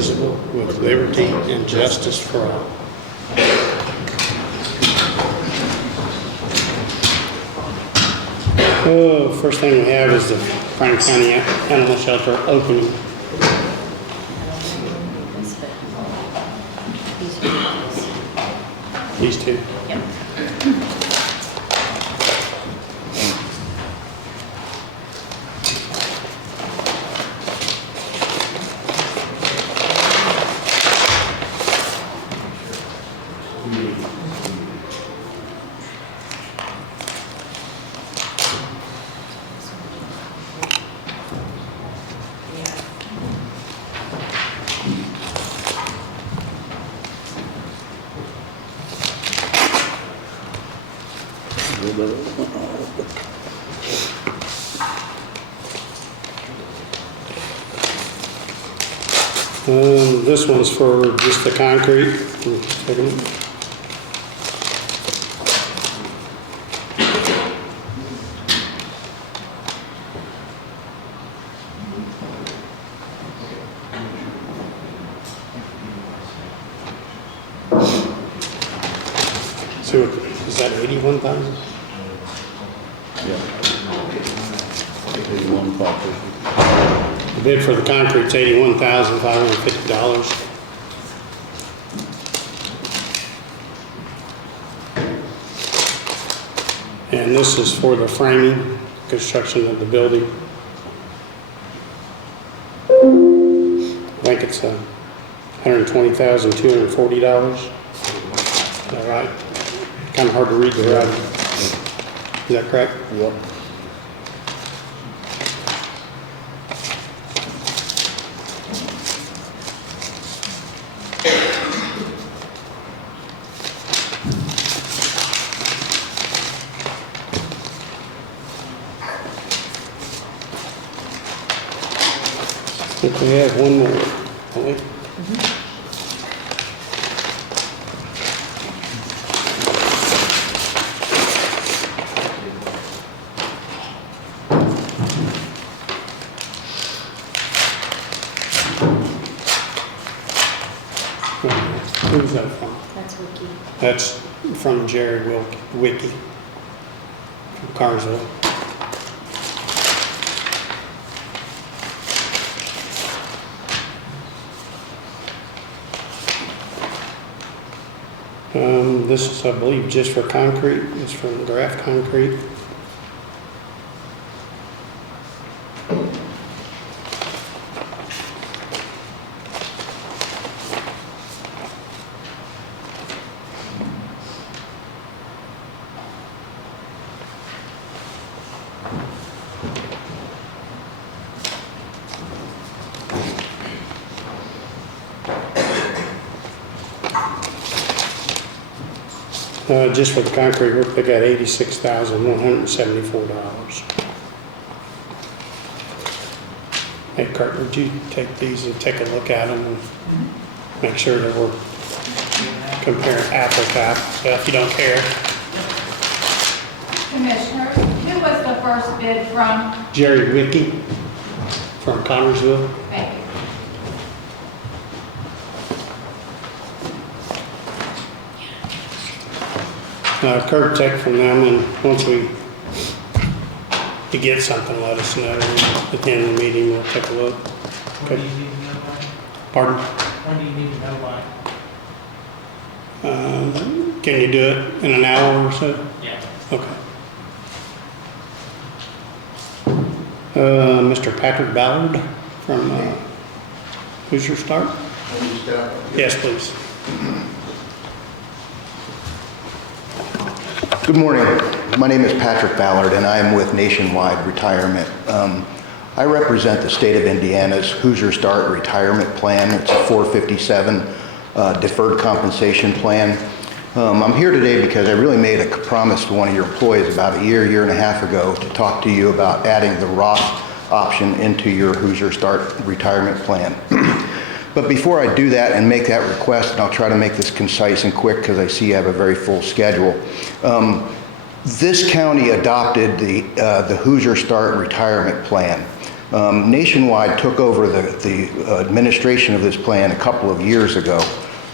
indivisible, with liberty and justice for all. Oh, first thing we have is the Franklin County Animal Shelter opening. These two. Yep. This one's for just the concrete. So is that 81,000? Yeah. 81,550. The bid for the concrete's $81,550. And this is for the framing, construction of the building. I think it's $120,240. Is that right? Kind of hard to read the writing. Is that correct? Yep. I think we have one more, don't we? Who's that from? That's Wiki. That's from Jerry Wiki from Carsville. This is, I believe, just for concrete. It's from Graf Concrete. Just for the concrete work, they got $86,174. Hey, Kurt, would you take these and take a look at them and make sure that we're comparing apple to apple, if you don't care? Commissioner, who was the first bid from? Jerry Wiki from Connersville. Thank you. Kurt, take from them, and once we get something, let us know. At the end of the meeting, we'll take a look. When do you need to know by? Pardon? When do you need to know by? Can you do it in an hour or so? Yeah. Okay. Mr. Patrick Ballard from Hoosier Start? Yes, please. Good morning. My name is Patrick Ballard, and I am with Nationwide Retirement. I represent the state of Indiana's Hoosier Start retirement plan. It's a 457 deferred compensation plan. I'm here today because I really made a promise to one of your employees about a year and a half ago to talk to you about adding the Roth option into your Hoosier Start retirement plan. But before I do that and make that request, and I'll try to make this concise and quick because I see you have a very full schedule. This county adopted the Hoosier Start retirement plan Nationwide took over the administration of this plan a couple of years ago.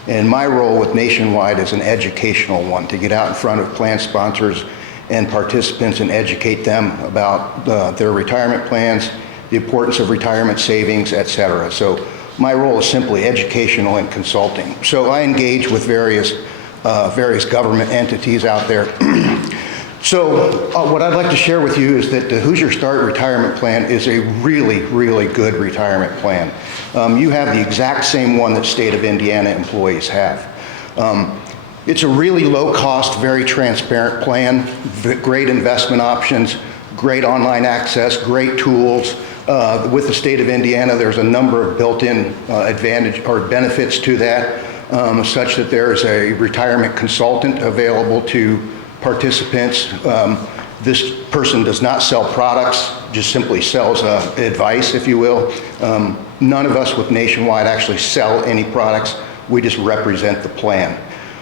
And my role with Nationwide is an educational one, to get out in front of plan sponsors and participants and educate them about their retirement plans, the importance of retirement savings, et cetera. So my role is simply educational and consulting. So I engage with various government entities out there. So what I'd like to share with you is that the Hoosier Start retirement plan is a really, really good retirement plan. You have the exact same one that state of Indiana employees have. It's a really low cost, very transparent plan, great investment options, great online access, great tools. With the state of Indiana, there's a number of built-in advantage or benefits to that, such that there's a retirement consultant available to participants. This person does not sell products, just simply sells advice, if you will. None of us with Nationwide actually sell any products. We just represent the plan.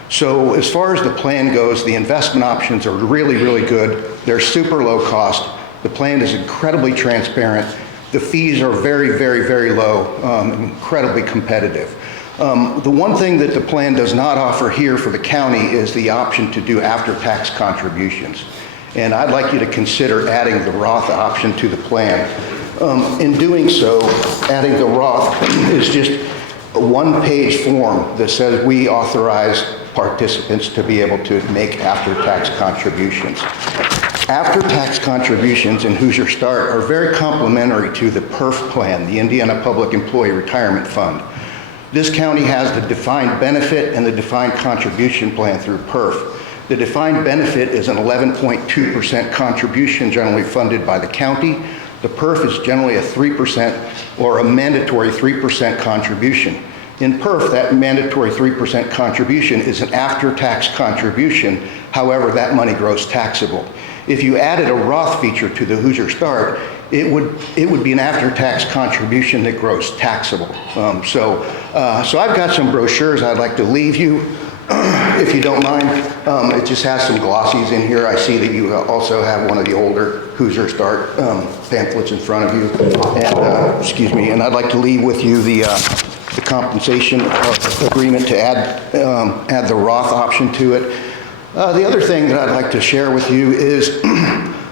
So as far as the plan goes, the investment options are really, really good. They're super low cost. The plan is incredibly transparent. The fees are very, very, very low, incredibly competitive. The one thing that the plan does not offer here for the county is the option to do after-tax contributions. And I'd like you to consider adding the Roth option to the plan. In doing so, adding the Roth is just a one-page form that says we authorize participants to be able to make after-tax contributions. After-tax contributions in Hoosier Start are very complementary to the PERF plan, the Indiana Public Employee Retirement Fund. This county has the defined benefit and the defined contribution plan through PERF. The defined benefit is an 11.2% contribution generally funded by the county. The PERF is generally a 3% or a mandatory 3% contribution. In PERF, that mandatory 3% contribution is an after-tax contribution. However, that money grows taxable. If you added a Roth feature to the Hoosier Start, it would be an after-tax contribution that grows taxable. So I've got some brochures I'd like to leave you, if you don't mind. It just has some glossies in here. I see that you also have one of the older Hoosier Start pamphlets in front of you. And and I'd like to leave with you the compensation agreement to add the Roth option to it. The other thing that I'd like to share with you is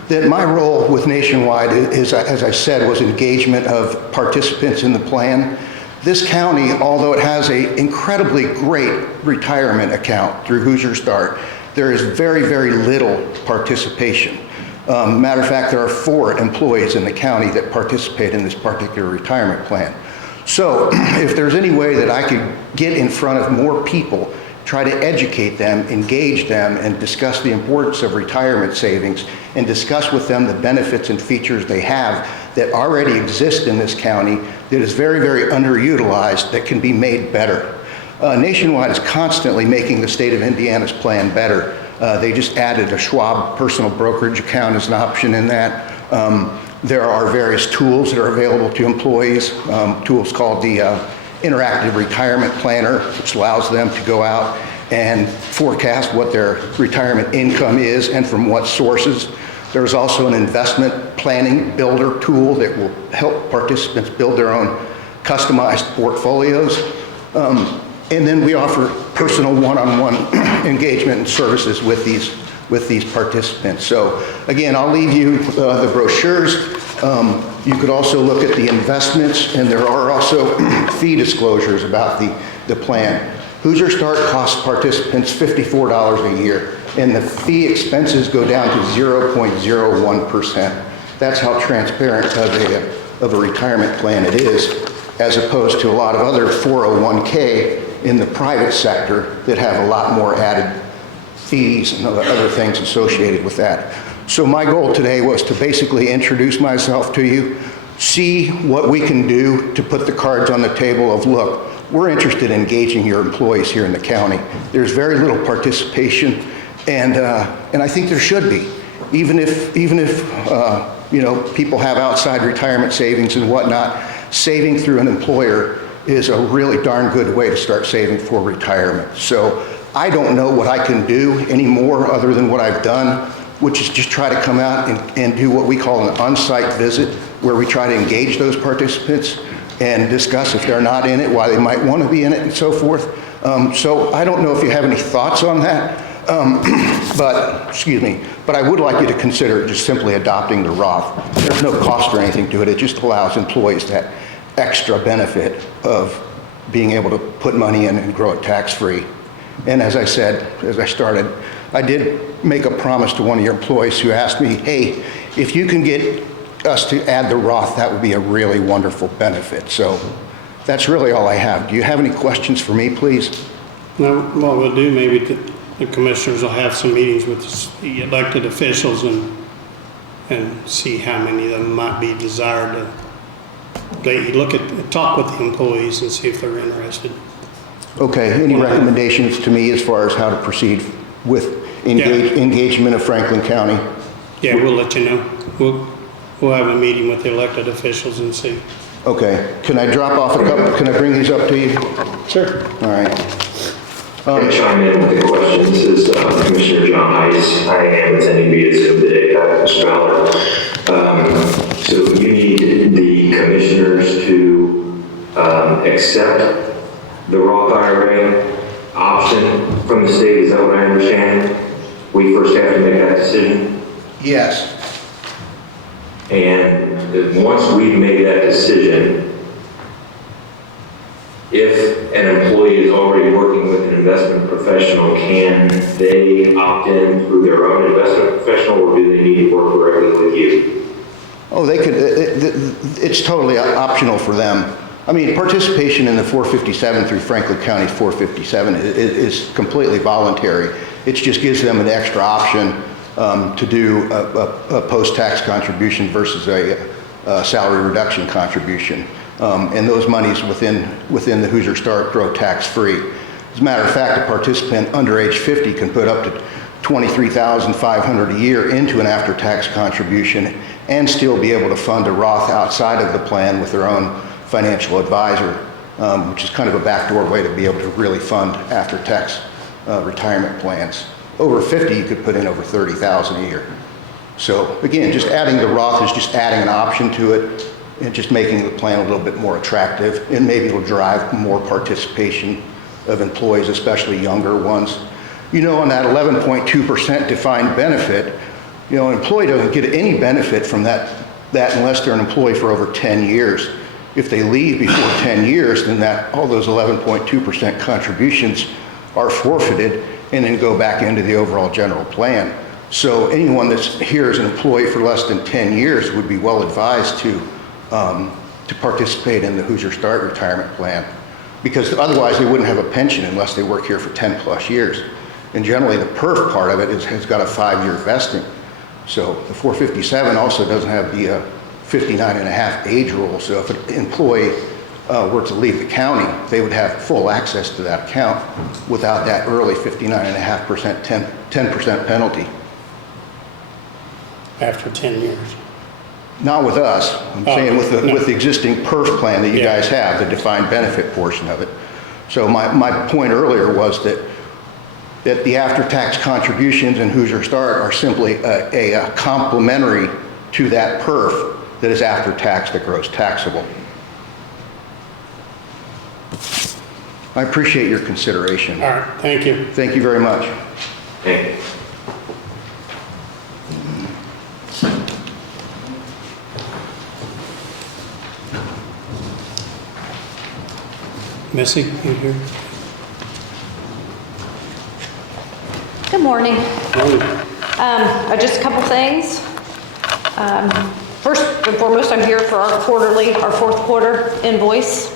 that my role with Nationwide is, as I said, was engagement of participants in the plan. This county, although it has an incredibly great retirement account through Hoosier Start, there is very, very little participation. Matter of fact, there are 4 employees in the county that participate in this particular retirement plan. So if there's any way that I could get in front of more people, try to educate them, engage them, and discuss the importance of retirement savings, and discuss with them the benefits and features they have that already exist in this county that is very, very underutilized, that can be made better. Nationwide is constantly making the state of Indiana's plan better. They just added a Schwab personal brokerage account as an option in that. There are various tools that are available to employees, tools called the Interactive Retirement Planner, which allows them to go out and forecast what their retirement income is and from what sources. There's also an investment planning builder tool that will help participants build their own customized portfolios. And then we offer personal one-on-one engagement and services with these participants. So again, I'll leave you the brochures. You could also look at the investments, and there are also fee disclosures about the plan. Hoosier Start costs participants $54 a year, and the fee expenses go down to 0.01%. That's how transparent of a retirement plan it is, as opposed to a lot of other 401k in the private sector that have a lot more added fees and other things associated with that. So my goal today was to basically introduce myself to you, see what we can do to put the cards on the table of, look, we're interested in engaging your employees here in the county. There's very little participation, and I think there should be, even if people have outside retirement savings and whatnot. Saving through an employer is a really darn good way to start saving for retirement. So I don't know what I can do anymore other than what I've done, which is just try to come out and do what we call an on-site visit where we try to engage those participants and discuss if they're not in it, why they might want to be in it and so forth. So I don't know if you have any thoughts on that, but I would like you to consider just simply adopting the Roth. There's no cost or anything to it. It just allows employees that extra benefit of being able to put money in and grow it tax-free. And as I said, as I started, I did make a promise to one of your employees who asked me, hey, if you can get us to add the Roth, that would be a really wonderful benefit. So that's really all I have. Do you have any questions for me, please? Now, what we'll do, maybe the commissioners will have some meetings with the elected officials and see how many of them might be desired to, talk with the employees and see if they're interested. Okay, any recommendations to me as far as how to proceed with engagement of Franklin County? Yeah, we'll let you know. We'll have a meeting with the elected officials and see. Okay, can I drop off a couple, can I bring these up to you? Sure. All right. Can I chime in with the question? This is Commissioner John Heiss. I am attending via Zoom today, Mr. Ballard. So you need the commissioners to accept the Roth IRA option from the state. Is that what I understand? We first have to make that decision? Yes. And once we've made that decision, if an employee is already working with an investment professional, can they opt in through their own investment professional, or do they need to work directly with you? Oh, they could, it's totally optional for them. I mean, participation in the 457 through Franklin County 457 is completely voluntary. It just gives them an extra option to do a post-tax contribution versus a salary reduction contribution. And those monies within the Hoosier Start grow tax-free. As a matter of fact, a participant under age 50 can put up to $23,500 a year into an after-tax contribution and still be able to fund a Roth outside of the plan with their own financial advisor, which is kind of a backdoor way to be able to really fund after-tax retirement plans. Over 50, you could put in over $30,000 a year. So again, just adding the Roth is just adding an option to it and just making the plan a little bit more attractive, and maybe it'll drive more participation of employees, especially younger ones. You know, on that 11.2% defined benefit, you know, an employee doesn't get any benefit from that unless they're an employee for over 10 years. If they leave before 10 years, then all those 11.2% contributions are forfeited and then go back into the overall general plan. So anyone that's here as an employee for less than 10 years would be well advised to participate in the Hoosier Start retirement plan, because otherwise they wouldn't have a pension unless they work here for 10 plus years. And generally the PERF part of it has got a 5-year vesting. So the 457 also doesn't have the 59.5 age rule. So if an employee were to leave the county, they would have full access to that account without that early 59.5% 10% penalty. After 10 years. Not with us. I'm saying with the existing PERF plan that you guys have, the defined benefit portion of it. So my point earlier was that the after-tax contributions in Hoosier Start are simply a complementary to that PERF that is after-tax that grows taxable. I appreciate your consideration. All right, thank you. Thank you very much. Thank you. Missy, you here? Good morning. Morning. Just a couple things. First and foremost, I'm here for our fourth quarter invoice.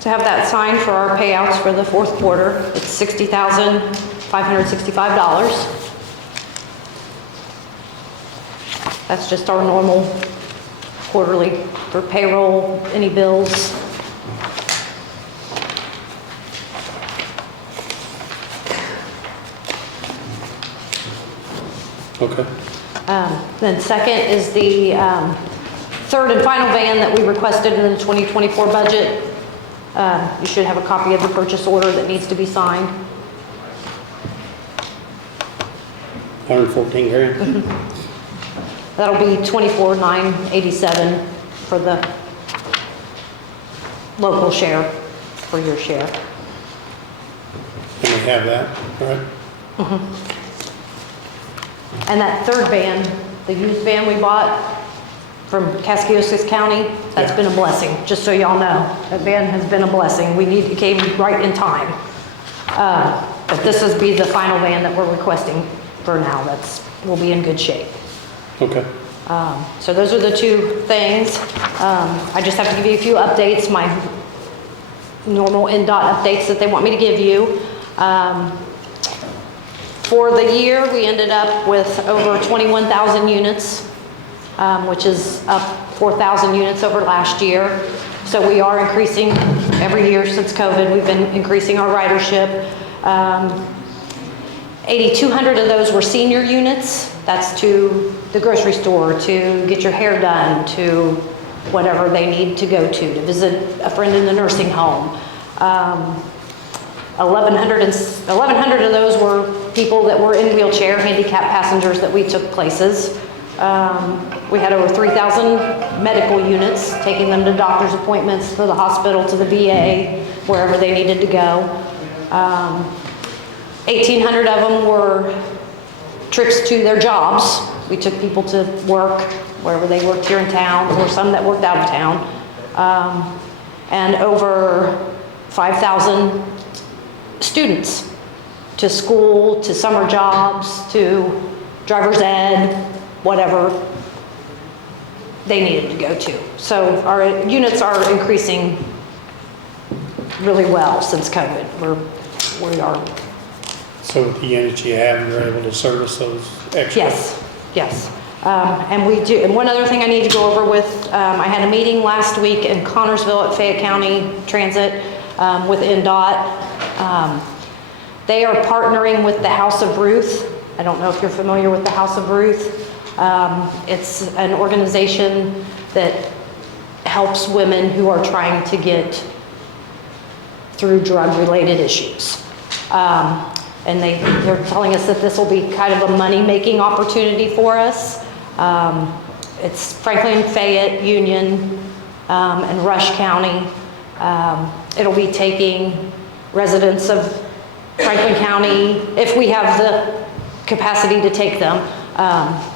To have that signed for our payouts for the fourth quarter. It's $60,565. That's just our normal quarterly for payroll, any bills. Okay. Then second is the third and final van that we requested in the 2024 budget. You should have a copy of the purchase order that needs to be signed. 114 grand. That'll be $24,987 for the local share, for your share. And we have that, right? And that third van, the used van we bought from Casciosis County, that's Yeah. been a blessing, just so y'all know. That van has been a blessing. It came right in time. But this will be the final van that we're requesting for now. We'll be in good shape. Okay. So those are the two things. I just have to give you a few updates, my normal NDOT updates that they want me to give you. For the year, we ended up with over 21,000 units, which is up 4,000 units over last year. So we are increasing every year since COVID. We've been increasing our ridership. 8,200 of those were senior units. That's to the grocery store, to get your hair done, to whatever they need to go to visit a friend in the nursing home. 1,100 of those were people that were in wheelchair, handicapped passengers that we took places. We had over 3,000 medical units, taking them to doctor's appointments, for the hospital, to the VA, wherever they needed to go. 1,800 of them were trips to their jobs. We took people to work, wherever they worked here in town, or some that worked out of town. And over 5,000 students to school, to summer jobs, to driver's ed, whatever they needed to go to. So our units are increasing really well since COVID. We are. So with the units you have, you're able to service those extra? Yes. And we do, and one other thing I need to go over with, I had a meeting last week in Connorsville at Fayette County Transit with NDOT. They are partnering with the House of Ruth. I don't know if you're familiar with the House of Ruth. It's an organization that helps women who are trying to get through drug-related issues. And they're telling us that this will be kind of a money-making opportunity for us. It's Franklin, Fayette, Union, and Rush County. It'll be taking residents of Franklin County, if we have the capacity to take them,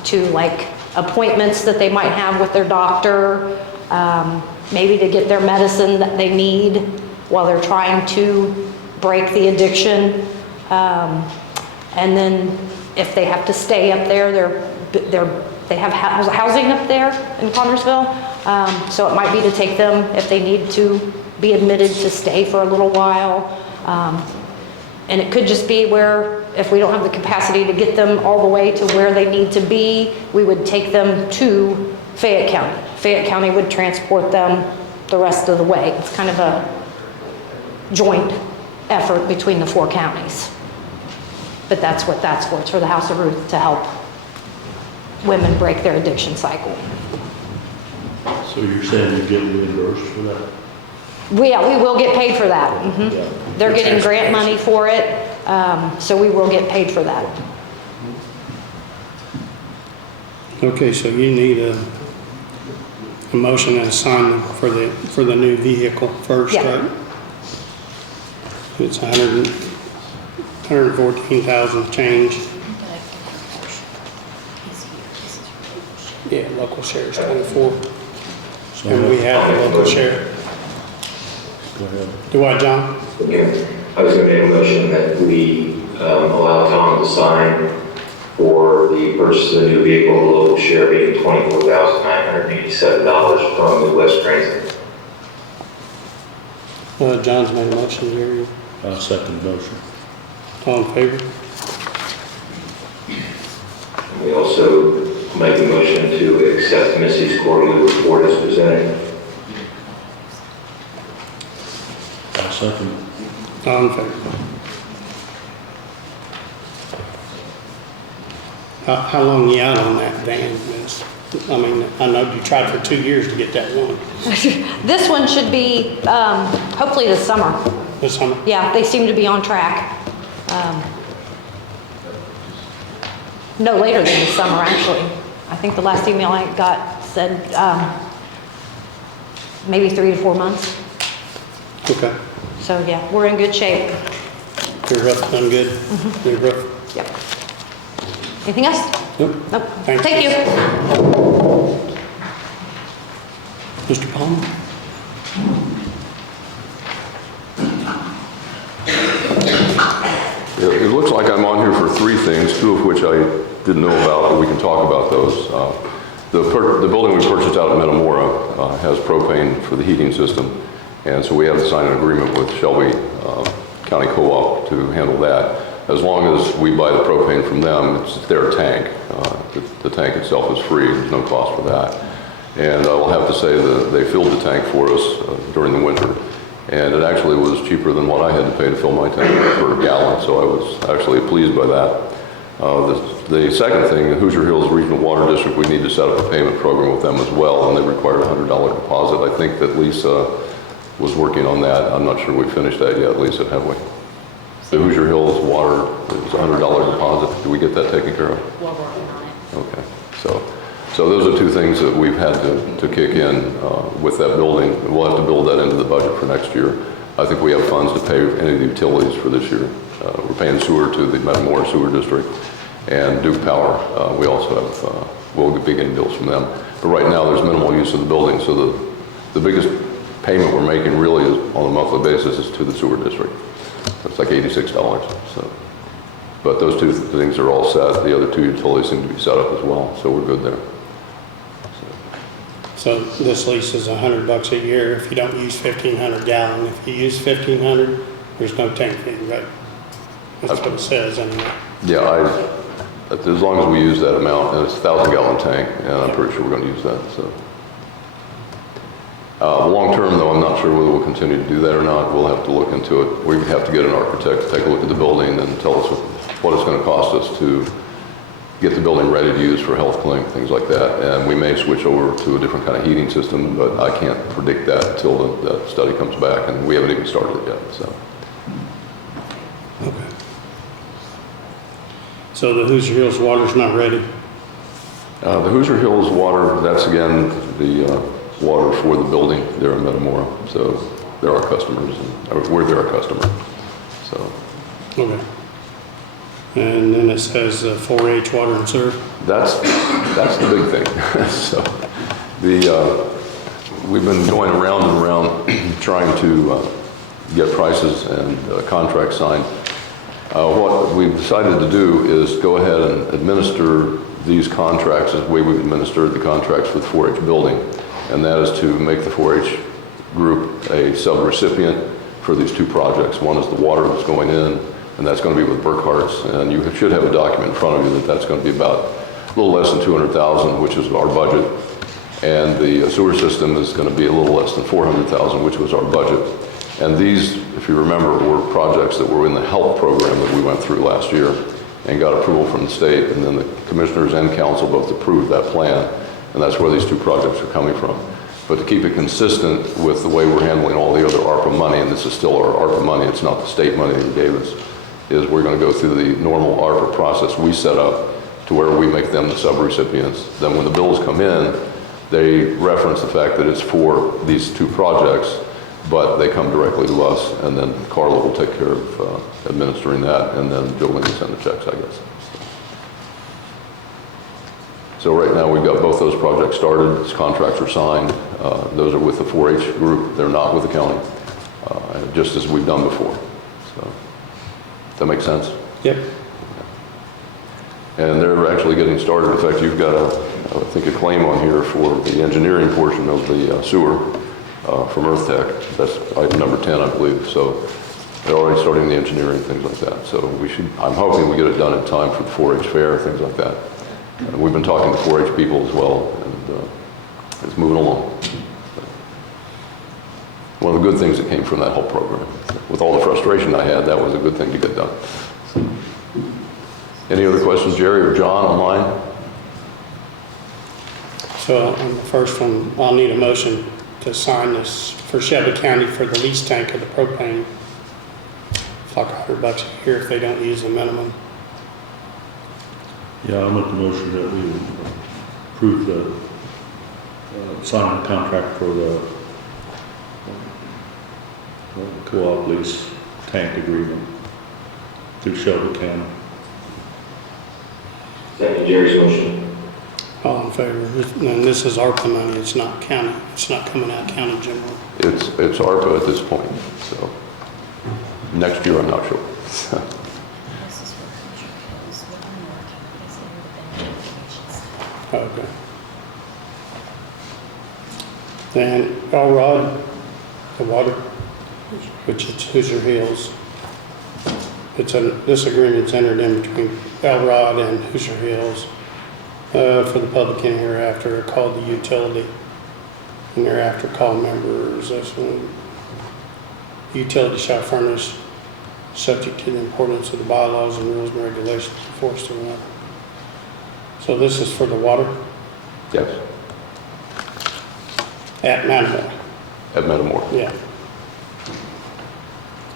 to like appointments that they might have with their doctor, maybe to get their medicine that they need while they're trying to break the addiction. And then if they have to stay up there, they have housing up there in Connorsville. So it might be to take them if they need to be admitted to stay for a little while. And it could just be where if we don't have the capacity to get them all the way to where they need to be, we would take them to Fayette County. Fayette County would transport them the rest of the way. It's kind of a joint effort between the 4 counties. But that's what that's for. It's for the House of Ruth to help women break their addiction cycle. So you're saying you get reimbursed for that? We will get paid for that. Yeah. They're getting grant money for it, so we will get paid for that. Okay, so you need a motion and a sign for the new vehicle first, Yeah. right? It's 114,000 change. Yeah, local share is 24. So And we have the local share. Go ahead. Do what, John? Okay. I was going to make a motion that we allow Tom to sign for the purchase of the new vehicle, the local share being $24,987 from Midwest Transit. John's made a motion here. I'll second the motion. All in favor? We also make a motion to accept Missy's quarterly report as presented. I'll second. All in favor? How long you out on that van, Miss? I mean, I know you tried for 2 years to get that one This one should be hopefully this summer. this summer. Yeah, they seem to be on track. No later than this summer, actually. I think the last email I got said maybe 3 to 4 months. Okay. So yeah, we're in good shape. Your roof done good? Your roof? Yep. Anything else? Nope. Nope. Thanks. Thank you. Mr. Palmer? It looks like I'm on here for 3 things, 2 of which I didn't know about, but we can talk about those. The building we purchased out at Metamora has propane for the heating system, and so we have to sign an agreement with Shelby County Co-op to handle that. As long as we buy the propane from them, it's their tank. The tank itself is free, there's no cost for that. And I will have to say that they filled the tank for us during the winter. And it actually was cheaper than what I had to pay to fill my tank per gallon, so I was actually pleased by that. The second thing, the Hoosier Hills Regional Water District, we need to set up a payment program with them as well, and they required a $100 deposit. I think that Lease was working on that. I'm not sure we finished that yet, Lisa, have we? The Hoosier Hills Water is a $100 deposit. Did we get that taken care of? We're working on it. Okay, so those are 2 things that we've had to kick in with that building. We'll have to build that into the budget for next year. I think we have funds to pay any of the utilities for this year. We're paying sewer to the Metamora Sewer District and Duke Power. We also have, we'll be getting bills from them. But right now there's minimal use of the building, so the biggest payment we're making really is on a monthly basis is to the sewer district. It's like $86. So, but those 2 things are all set. The other 2 utilities seem to be set up as well, so we're good there. So this lease is $100 a year if you don't use 1,500 gallon. If you use 1,500, there's no tank fee, right? That's what it says anyway. Yeah, as long as we use that amount, and it's a 1,000-gallon tank, and I'm pretty sure we're going to use that. So, long term, though, I'm not sure whether we'll continue to do that or not. We'll have to look into it. We have to get an architect to take a look at the building and tell us what it's going to cost us to get the building ready to use for health clinic, things like that. And we may switch over to a different kind of heating system, but I can't predict that until the study comes back, and we haven't even started it yet. So. Okay. So the Hoosier Hills Water's not ready? The Hoosier Hills Water, that's again the water for the building there in Metamora. So they're our customers, and we're their customer. So. Okay. And then it says 4-H water and sewer. That's the big thing. So we've been going around and around trying to get prices and contracts signed. What we've decided to do is go ahead and administer these contracts as the way we've administered the contracts for the 4-H building, and that is to make the 4-H group a sub-recipient for these 2 projects. One is the water that's going in, and that's going to be with Burkhart's, and you should have a document in front of you that that's going to be about a little less than $200,000, which is our budget, and the sewer system is going to be a little less than $400,000, which was our budget. And these, if you remember, were projects that were in the HELP program that we went through last year and got approval from the state, and then the commissioners and council both approved that plan, and that's where these 2 projects are coming from. But to keep it consistent with the way we're handling all the other ARPA money, and this is still our ARPA money, it's not the state money that you gave us, is we're going to go through the normal ARPA process we set up to where we make them the sub-recipients. Then when the bills come in, they reference the fact that it's for these 2 projects, but they come directly to us, and then Carla will take care of administering that, and then Joe will send the checks, I guess. So right now we've got both those projects started. These contracts are signed. Those are with the 4-H group. They're not with the county, just as we've done before. So, does that make sense? Yep. And they're actually getting started. In fact, you've got I think a claim on here for the engineering portion of the sewer from Earth Tech. That's item number 10, I believe. So they're already starting the engineering, things like that. So I'm hoping we get it done in time for the 4-H fair, things like that. And we've been talking to 4-H people as well, and it's moving along. One of the good things that came from that whole program. With all the frustration I had, that was a good thing to get done. So. Any other questions, Jerry or John, online? So on the first one, I'll need a motion to sign this for Shelby County for the lease tank of the propane. It's like $100 a year if they don't use the minimum. Yeah, I'll make the motion that we approve the, signing the contract for the co-op lease tank agreement through Shelby County. Second Jerry's motion. All in favor? And this is ARPA money, it's not county, it's not coming out county general. It's ARPA at this point, so next year I'm not sure. Okay. Then Ballard, the water, which is Hoosier Hills. This agreement's entered in between Ballard and Hoosier Hills for the public in hereafter called the utility. And thereafter call members as when utility shall furnish subject to the importance of the bylaws and rules and regulations enforced in water. So this is for the water Yes, at Metamora. at Metamora. Yeah.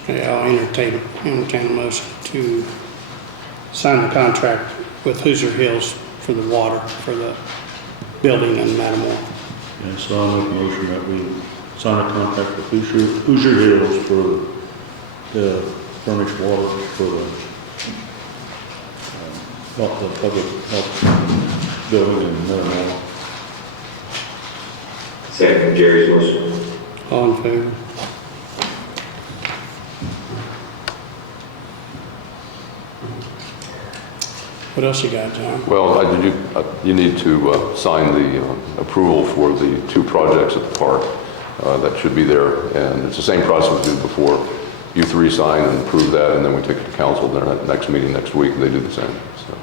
Okay, I'll entertain a motion to sign the contract with Hoosier Hills for the water, for the building in Metamora. And so I'll make a motion that we sign a contract with Hoosier Hills for the furnished water for the public health building in Metamora. Second Jerry's motion. All in favor? What else you got, John? Well, you need to sign the approval for the two projects at the park. That should be there, and it's the same process we did before. You three sign and approve that, and then we take it to council. Then at the next meeting next week, they do the same. So.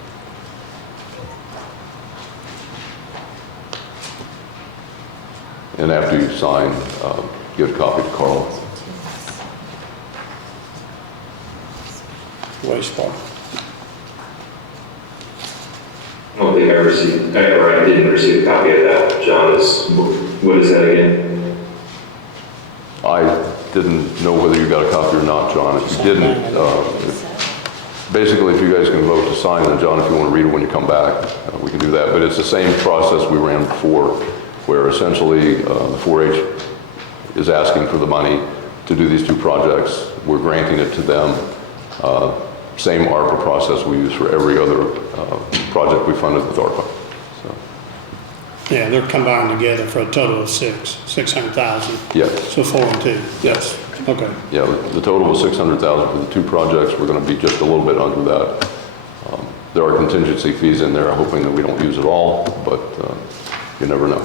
And after you sign, give a copy to Carl. Wastewater. I don't think I received, or I didn't receive a copy of that. John, what is that again? I didn't know whether you got a copy or not, John. If you didn't, basically, if you guys can vote to sign, then John, if you want to read it when you come back, we can do that. But it's the same process we ran before, where essentially the 4-H is asking for the money to do these two projects. We're granting it to them. Same ARPA process we use for every other project we funded with ARPA. So, Yeah, they're combined together for a total of 600,000. yes. So 4 and 2. Yes. Okay. Yeah, the total was 600,000 for the two projects. We're going to be just a little bit under that. There are contingency fees in there, hoping that we don't use it all, but you never know.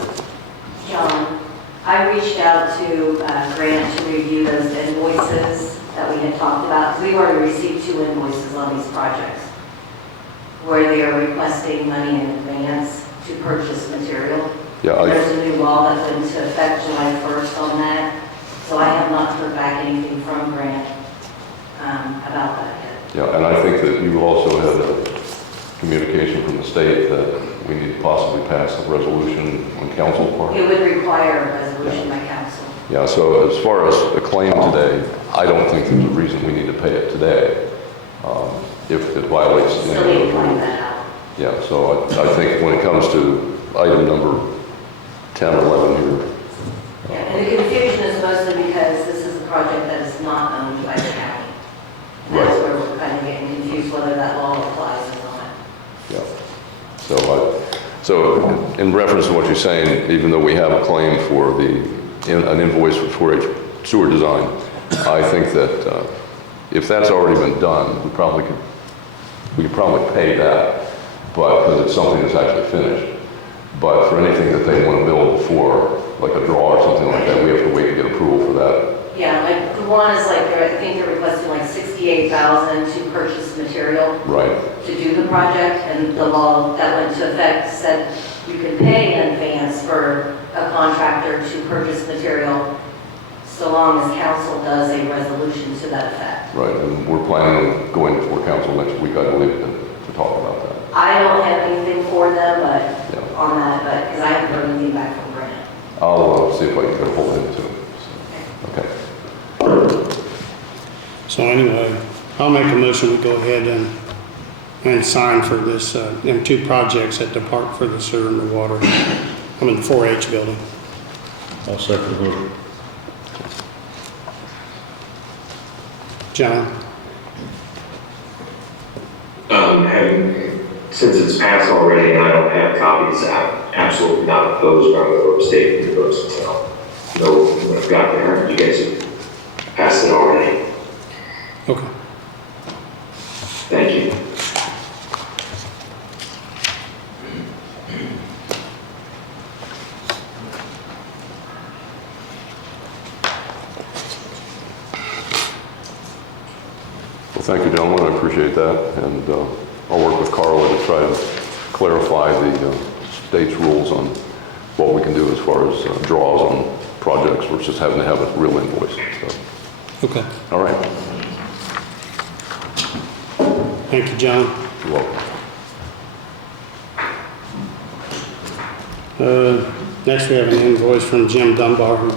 John, I reached out to Grant to review those invoices that we had talked about, because we've already received 2 invoices on these projects, where they are requesting money in advance to purchase material. Yeah, There's a new law that went into effect July 1st on that, so I have not heard back anything from Grant about that yet. Yeah, and I think that you also had a communication from the state that we need to possibly pass a resolution on council part. It would require a resolution by council. Yeah, so as far as a claim today, I don't think there's a reason we need to pay it today if it violates any Still of need to the find rules. that out. Yeah, so I think when it comes to item number 10 or 11 here, Yeah, and the confusion is mostly because this is a project that is not owned by the county. And that's where we're kind of getting confused whether that law applies or not. yeah. So in reference to what you're saying, even though we have a claim for an invoice for 4-H sewer design, I think that if that's already been done, we could probably pay that, but because it's something that's actually finished. But for anything that they want to build for, like a draw or something like that, we have to wait to get approval for that. Yeah, like the one is like, I think they're requesting like $68,000 to purchase material Right. to do the project, and the law that went into effect said you can pay in advance for a contractor to purchase material so long as council does a resolution to that effect. Right, and we're planning on going before council next week, I believe, to talk about that. I don't have anything for them, but Yeah. on that, but because I haven't heard anything back from Grant. I'll see if I can get a hold of him too. So, okay. So anyway, I'll make a motion, we go ahead and and sign for this, them two projects at the park for the sewer and the water. I mean, the 4-H building. I'll second the motion. John? Since it's passed already and I don't have copies, I'm absolutely not opposed, but I'm going to abstain from those. So, no, what I've got there, you guys have passed it already. Okay. Thank you. Well, thank you, gentlemen, I appreciate that, and I'll work with Carla to try to clarify the state's rules on what we can do as far as draws on projects versus having to have a real invoice. So, Okay. all right, Thank you, John. you're welcome. Next, we have an invoice from Jim Dunbar, who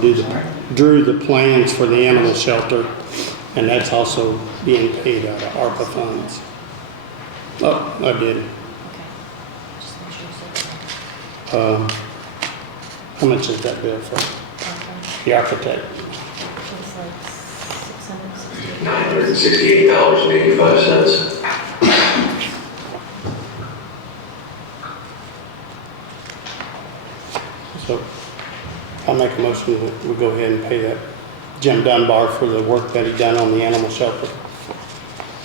drew the plans for the animal shelter, and that's also being paid out of ARPA funds. Oh, I did. How much is that bill for? The architect? $968.85. So I'll make a motion that we go ahead and pay that Jim Dunbar for the work that he done on the animal shelter.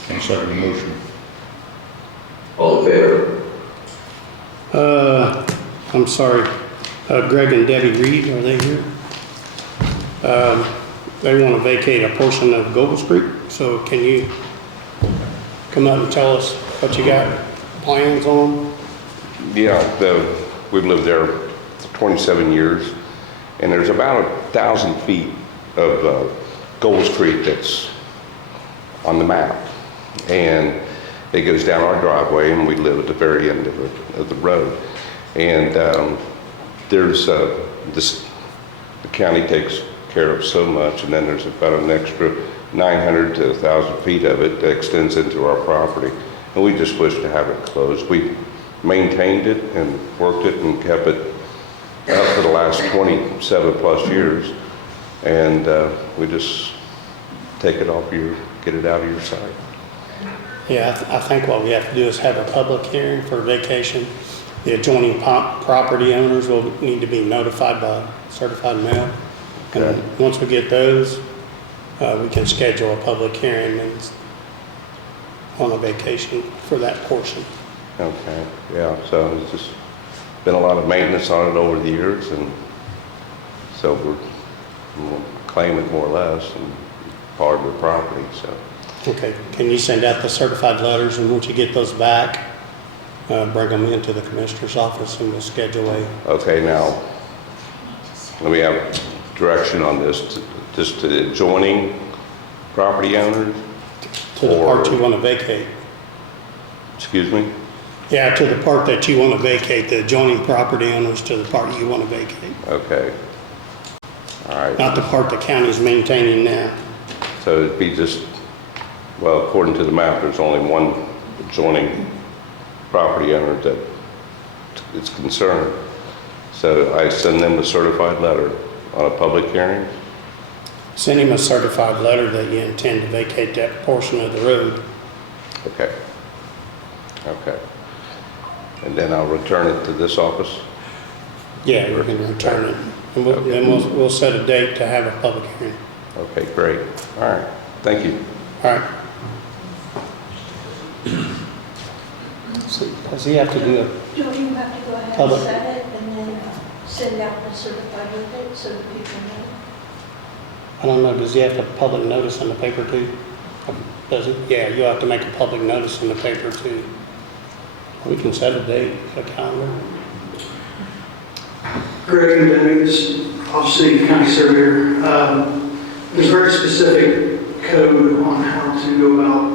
I'll second the motion. All in favor? I'm sorry, Greg and Debbie Reed, are they here? They want to vacate a portion of Goble Street, so can you come up and tell us what you got plans on? Yeah, we've lived there for 27 years, and there's about 1,000 feet of Gold Street that's on the map. And it goes down our driveway, and we live at the very end of the road. And there's the county takes care of so much, and then there's about an extra 900 to 1,000 feet of it that extends into our property. And we just wish to have it closed. We maintained it and worked it and kept it up for the last 27 plus years. And we just take it off get it out of your sight. Yeah, I think what we have to do is have a public hearing for vacation. The adjoining property owners will need to be notified by certified mail. Okay. And once we get those, we can schedule a public hearing and on a vacation for that portion. Okay, yeah, so it's just been a lot of maintenance on it over the years, and so we'll claim it more or less and part of the property, so. Okay, can you send out the certified letters, and once you get those back, bring them into the commissioner's office and we'll schedule a... Okay, now, let me have direction on this, just to the adjoining property owners? To the part you want to vacate. Excuse me? Yeah, to the part that you want to vacate, the adjoining property owners to the part you want to vacate. Okay. All right. Not the part the county's maintaining now. So it'd be just, well, according to the map, there's only one adjoining property owner that is concerned. So I send them a certified letter on a public hearing? Send him a certified letter that you intend to vacate that portion of the road. Okay. Okay. And then I'll return it to this office? Yeah, you can return it. And then we'll set a date to have a public hearing. Okay, great. All right. Thank you. All right. So does he have to do a, Don't you have to go ahead Public. and set it and then send out the certified with it so that people know? I don't know, does he have to public notice in the paper too? Does he? Yeah, you'll have to make a public notice in the paper too. We can set a date, a calendar. Greg and Denny's, obviously county surveyor. There's a very specific code on how to go about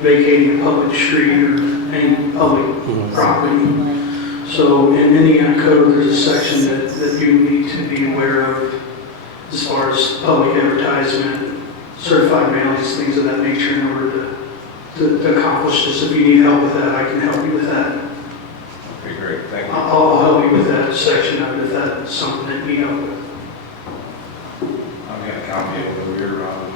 vacating a public street or any public property. So in Indiana code, there's a section that you need to be aware of as far as public advertisement, certified mailings, things of that nature in order to to accomplish this. If you need help with that, I can help you with that. Okay, great, thank you. I'll help you with that section of it if that's something that you need help with. I'm gonna copy it over here, Rob.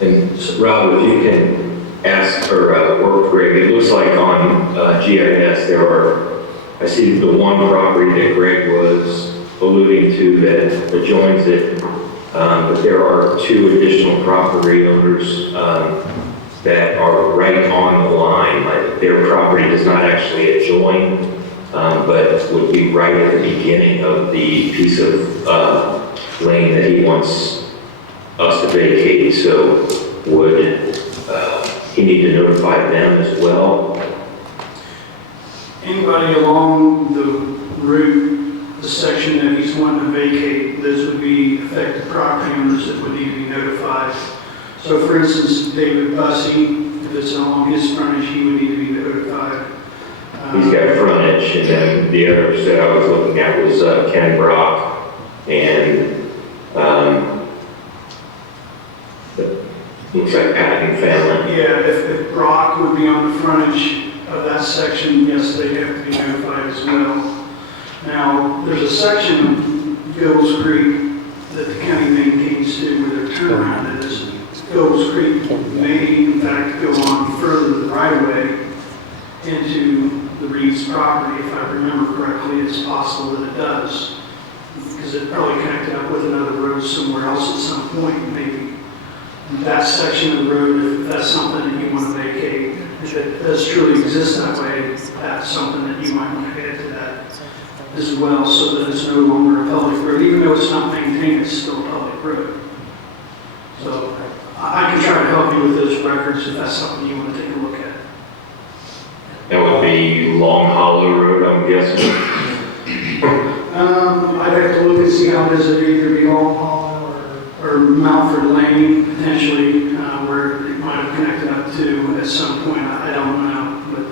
And so, Rob, if you can ask or work with Greg, it looks like on GIS I see the one property that Greg was alluding to that adjoins it, but there are 2 additional property owners that are right on the line. Like their property does not actually adjoin, but would be right at the beginning of the piece of lane that he wants us to vacate. So would he need to notify them as well? Anybody along the route, the section that he's wanting to vacate, those would be affected property owners that would need to be notified. So for instance, David Bussey, if it's along his frontage, he would need to be notified. He's got frontage, and then the other set I was looking at was Ken Brock and looks like Patton family. Yeah, if Brock would be on the frontage of that section, yes, they have to be notified as well. Now, there's a section of Gills Creek that the county maintains too, where their turnaround is. Gills Creek may in fact go on further than right away into the Reed's property. If I remember correctly, it's possible that it does, because it probably connected up with another road somewhere else at some point, maybe. That section of the road, if that's something that you want to vacate, if it does truly exist that way, that's something that you might want to add to that as well, so that it's no longer a public road. Even though it's not maintained, it's still a public road. So I can try to help you with those records if that's something you want to take a look at. That would be Long Hollow Road, I'm guessing. I'd have to look and see how it is. It'd either be Long Hollow or Mountford Lane, potentially, where it might have connected up to at some point. I don't know. But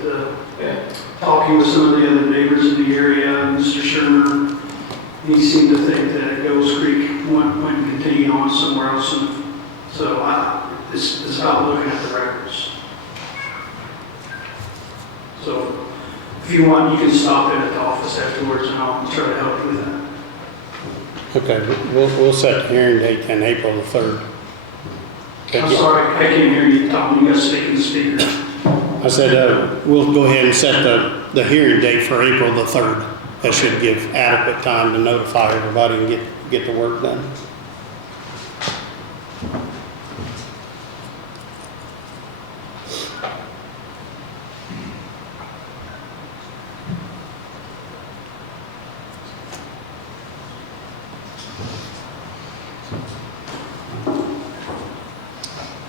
talking with some of the other neighbors in the area, Mr. Sherman, he seemed to think that Gills Creek went and continued on somewhere else. And so it's about looking at the records. So if you want, you can stop in at the office afterwards and I'll try to help you with that. Okay, we'll set the hearing date then April the 3rd. Okay. I'm sorry, I can't hear you, Tom. You got to speak in the speaker. I said we'll go ahead and set the hearing date for April the 3rd. That should give adequate time to notify everybody and get the work done.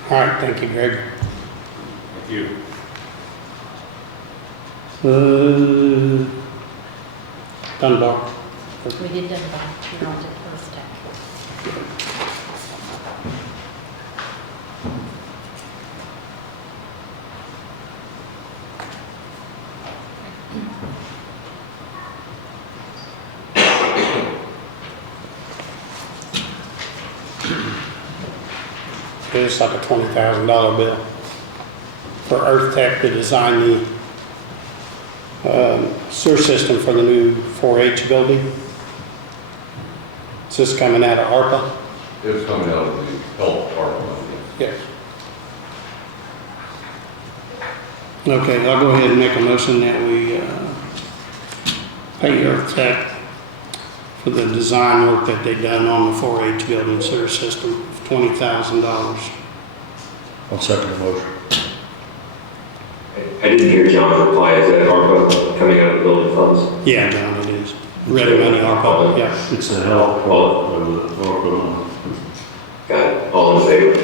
All right, thank you, Greg. Thank you. Dunbar. We did Dunbar, you're on to first tech. It's like a $20,000 bill for Earth Tech to design the sewer system for the new 4-H building. Is this coming out of ARPA? It's coming out of the health department. Yes. Okay, I'll go ahead and make a motion that we pay Earth Tech for the design work that they've done on the 4-H building sewer system, $20,000. I'll second the motion. I didn't hear John reply. Is that ARPA coming out of the building funds? Yeah, John, it is. Ready money, ARPA, yeah. It's the health part of the ARPA. Got it. All in favor?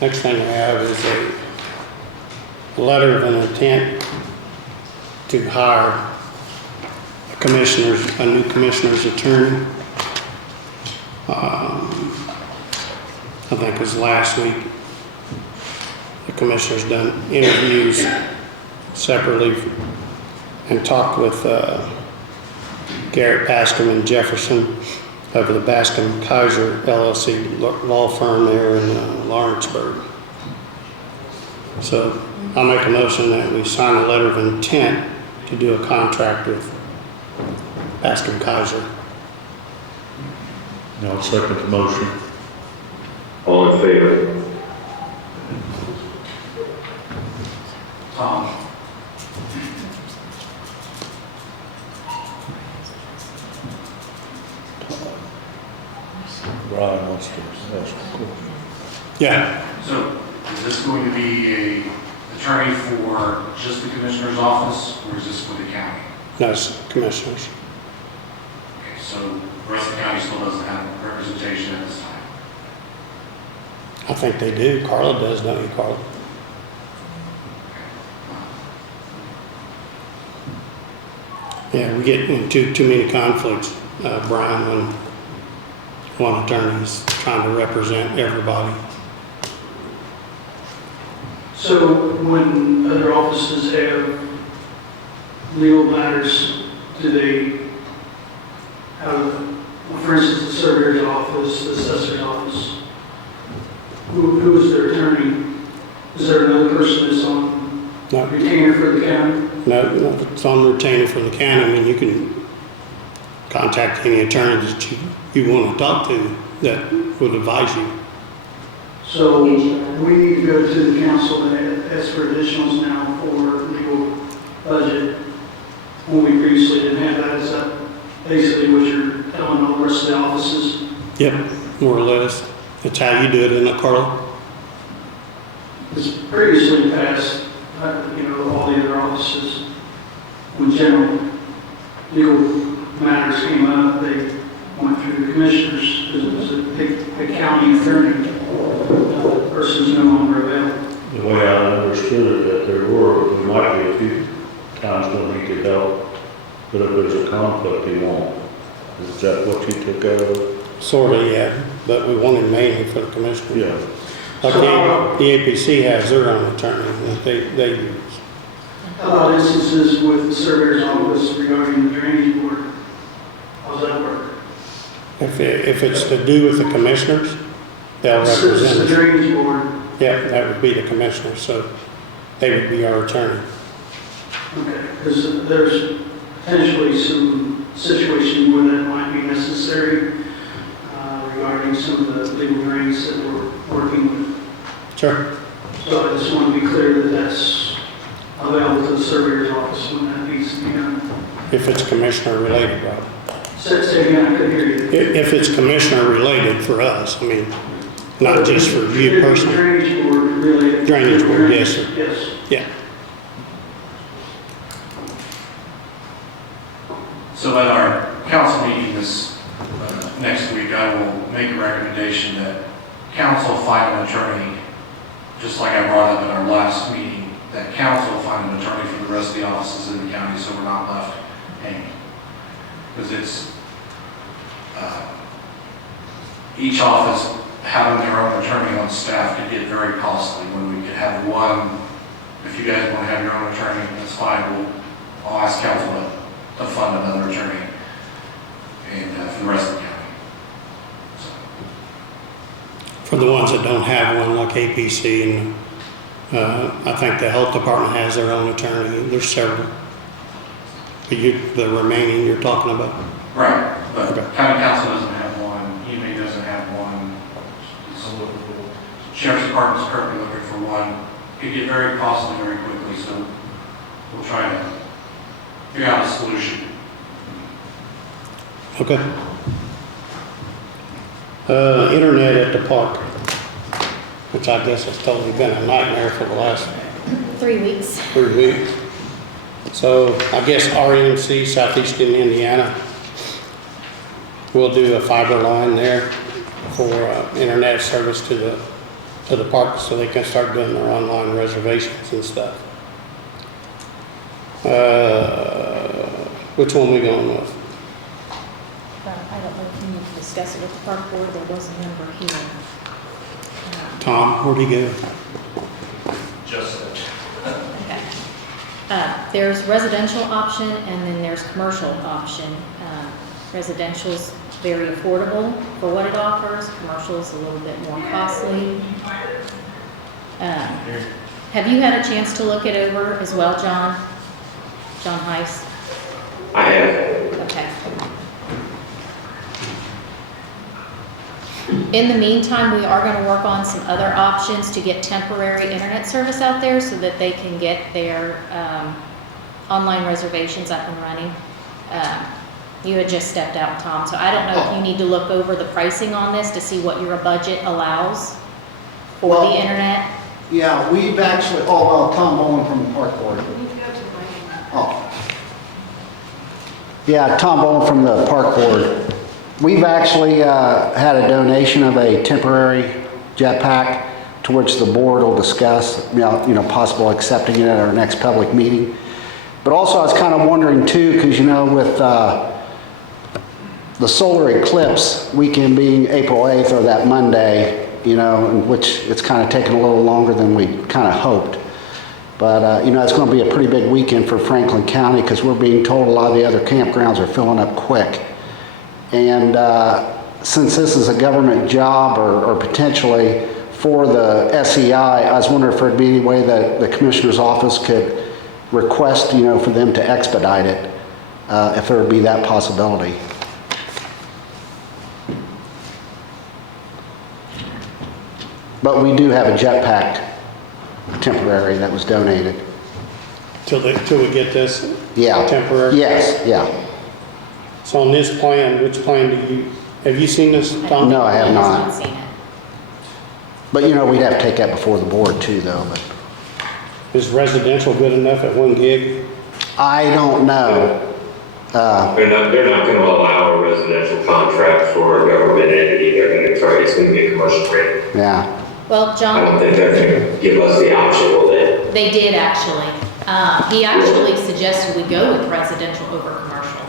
Next thing I have is a letter of an intent to hire a new commissioner's attorney. I think it was last week. The commissioner's done interviews, separately and talked with Garrett Bascom and Jefferson of the Bascom Kaiser LLC law firm there in Lawrenceburg. So I'll make a motion that we sign a letter of intent to do a contract with Bascom Kaiser. I'll second the motion. All in favor? Tom. Brian wants to ask a question. Yeah, So is this going to be a attorney for just the commissioner's office, or is this for the county? that's commissioners. Okay, so the rest of the county still doesn't have representation at this time. I think they do. Carla does, don't you, Carla? Yeah, we get into too many conflicts, Brian, when one attorney's trying to represent everybody. So when other offices have legal matters, do they have, for instance, the surveyor's office, the assessor's office? Who is their attorney? Is there another person that's on No, retainer for the county? no, it's on retainer from the county. I mean, you can contact any attorney that you want to talk to that would advise you. So we need to go to the council and ask for additionals now for legal budget. When we previously didn't have that, is that basically what you're telling all the rest of the offices? Yep, more or less. That's how you do it, isn't it, Carla? Because previously passed, all the other offices, when general legal matters came up, they went through the commissioners, because it was a county attorney. The person's no longer available. The way I understood it, that there might be a few times when he could help, but if there's a conflict, he won't. Is that what you took out of? Sort of, yeah, but we want him mainly for the commissioner. Yeah. Like the APC has their own attorney that they use. How about instances with the surveyor's office regarding the drainage board? How's that work? If it's to do with the commissioners, they'll It's the represent us. drainage board. Yeah, that would be the commissioner, so they would be our attorney. Okay, because there's potentially some situation where that might be necessary regarding some of the legal drains that we're working with. Sure. So I just want to be clear that that's available to the surveyor's office when that needs to be done. If it's commissioner related, Rob. Say again, I couldn't hear you. If it's commissioner related for us, I mean, not just for you personally. Drainage board related. Drainage board, yes, sir. Yes. Yeah. So at our council meeting this next week, I will make a recommendation that council find an attorney, just like I brought up at our last meeting, that council find an attorney for the rest of the offices in the county so we're not left hanging. Because it's, each office having their own attorney on staff could get very costly when we could have one. If you guys want to have your own attorney, that's fine. I'll ask council to fund another attorney and for the rest of the county. For the ones that don't have one, like APC, and I think the health department has their own attorney. There's several. But the remaining you're talking about? Right, but Okay. county council doesn't have one, EMA doesn't have one. Sheriff's Department's currently looking for one. Could get very costly very quickly, so we'll try to figure out a solution. Okay. Internet at the park, which I guess has totally been a nightmare for the last 3 weeks. 3 weeks. So I guess RMC, Southeastern Indiana, will do a fiber line there for internet service to the park so they can start doing their online reservations and stuff. Which one we going with? I don't know if you need to discuss it with the park board. There was a member here. Tom, where'd he go? Just Okay. There's residential option and then there's commercial option. Residential's very affordable for what it offers. Commercial's a little bit more costly. Have you had a chance to look it over as well, John? John Heiss? I have. Okay. In the meantime, we are going to work on some other options to get temporary internet service out there so that they can get their online reservations up and running. You had just stepped out, Tom, so I don't know if you need to look over the pricing on this to see what your budget allows for the internet. Yeah, we've actually, Tom Bowen from the Park Board. Oh. Yeah, Tom Bowen from the Park Board. We've actually had a donation of a temporary jetpack to which the board will discuss, possible accepting it at our next public meeting. But also I was kind of wondering too, because with the solar eclipse weekend being April 8th or that Monday, in which it's kind of taken a little longer than we kind of hoped. But, it's going to be a pretty big weekend for Franklin County because we're being told a lot of the other campgrounds are filling up quick. And since this is a government job or potentially for the SEI, I was wondering if there'd be any way that the commissioner's office could request, for them to expedite it, if there would be that possibility. But we do have a jetpack temporary that was donated. Till we get this Yeah. temporary? Yes, yeah. So on this plan, which plan have you seen this, Tom? No, I have not. Seen it. But we'd have to take that before the board too, though. But Is residential good enough at 1 gig? I don't know. They're not going to allow a residential contract for a government entity. They're going to try, it's going to be a commercial rate. Yeah. Well, I don't John, think they're going to give us the option, will they? they did actually. He actually suggested we go with residential over commercial.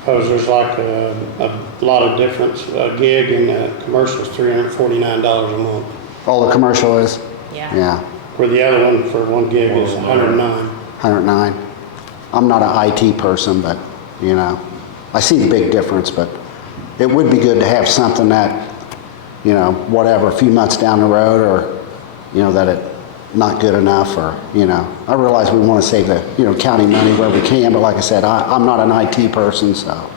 Because there's like a lot of difference. A gig and a commercial is $349 a month. All the commercial is? Yeah. Yeah. Where the other one for 1 gig is $109. 109. I'm not an IT person, but, I see the big difference, but it would be good to have something that, whatever, a few months down the road or, that it not good enough or, I realize we want to save the, county money where we can, but like I said, I'm not an IT person, so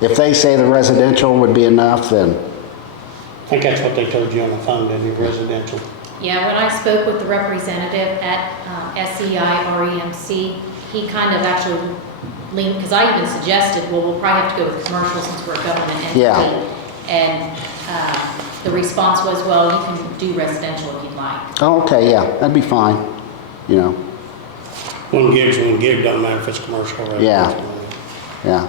if they say the residential would be enough, then. I think that's what they told you on the phone, didn't you, residential? Yeah, when I spoke with the representative at SEI REMC, he kind of actually leaned, because I even suggested, well, we'll probably have to go with commercial since we're a government entity. Yeah. And the response was, well, you can do residential if you'd like. Oh, okay, yeah, that'd be fine, 1 gig's 1 gig, don't matter if it's commercial or residential. Yeah.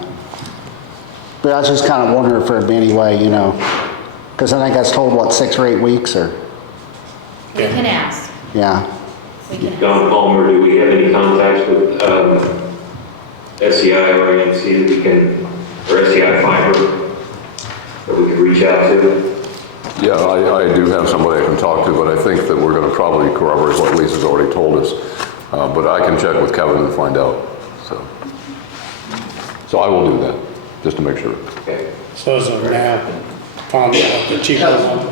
But I was just kind of wondering if there'd be any way, because I think I was told, 6 or 8 weeks or, We can ask. yeah. We can ask. Don Palmer, do we have any contacts with SEI or AMC that we can, or SEI Fiber that we can reach out to? Yeah, I do have somebody I can talk to, but I think that we're going to probably corroborate what Lease has already told us. But I can check with Kevin and find out. So I will do that, just to make sure. Okay. So as of now, found out the cheaper one.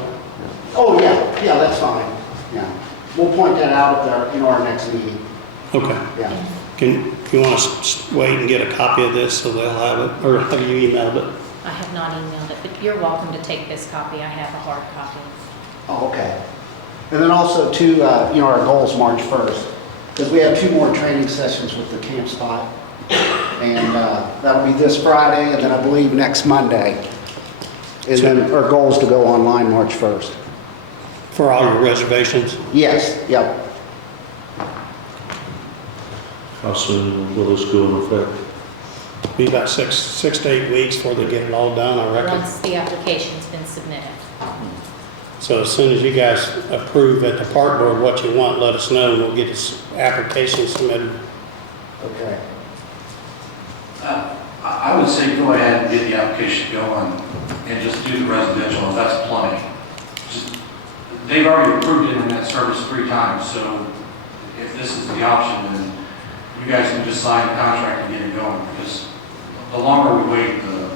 Oh, yeah, that's fine, yeah. We'll point that out at our next meeting, Okay. yeah. You want to wait and get a copy of this so they'll have it, or have you emailed it? I have not emailed it, but you're welcome to take this copy. I have a hard copy. Oh, okay. And then also too, our goal's March 1st, because we have 2 more training sessions with the camp spot. And that'll be this Friday, and then I believe next Monday. And then our goal is to go online March 1st. For all your reservations? Yes, yep. How soon will this go in effect? Be about six to 8 weeks before they get it all done, I reckon. Once the application's been submitted. So as soon as you guys approve at the park board what you want, let us know and we'll get this application submitted. Okay. I would say go ahead and get the application going and just do the residential, if that's plenty. They've already approved internet service 3 times, so if this is the option, then you guys can just sign the contract and get it going, because the longer we wait, the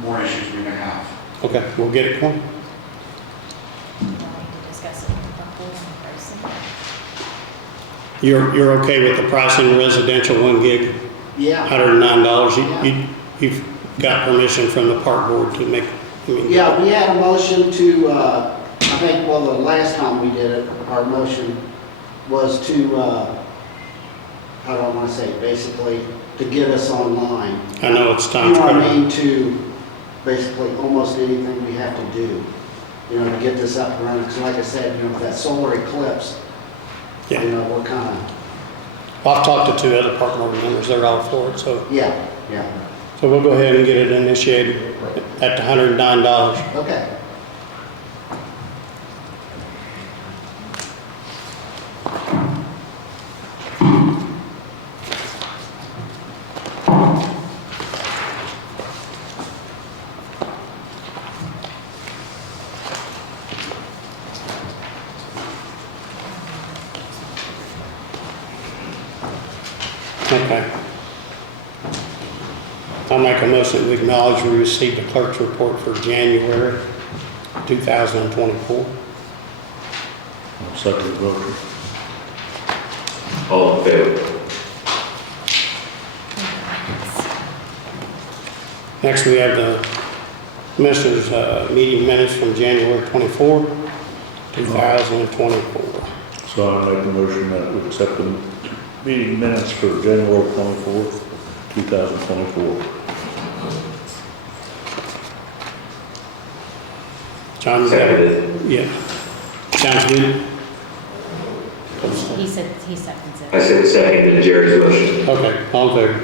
more issues we're gonna have. Okay, we'll get it going. You're okay with the pricing residential 1 gig, Yeah. $109? You've got permission from the park board to make, Yeah, we had a motion to, I think, well, the last time we did it, our motion was to, how do I want to say, basically, to get us online. I know it's You time. know what I mean, to basically almost anything we have to do, you know, to get this up and running. Because like I said, you know, with that solar eclipse, Yeah. you know, we're kind of, I've talked to 2 other park board members, they're all for it, so. yeah, yeah. So we'll go ahead and get it initiated at the $109. Okay. Okay. I'll make a motion that we acknowledge we received the clerk's report for January 2024. I'll second the motion. All in favor? Next, we have the Commissioners' meeting minutes from January 24, 2024. So I make a motion that we accept the meeting minutes for January 24th, 2024. John, you got it? Seconded. Yeah. Sounds good? He said, he seconds it. I said second to Jerry's motion. Okay, all in favor?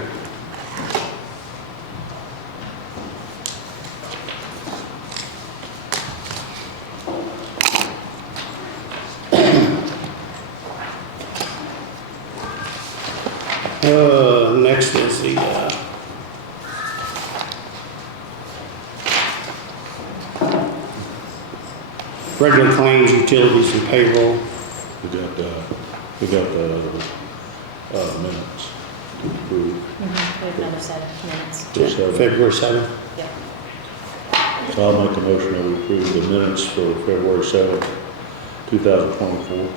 Next is the regular claims, utilities, and payroll. We got the minutes to approve. We have another set of minutes. For seven. February 7th. Yeah. So I'll make a motion that we approve the minutes for February 7th, 2024.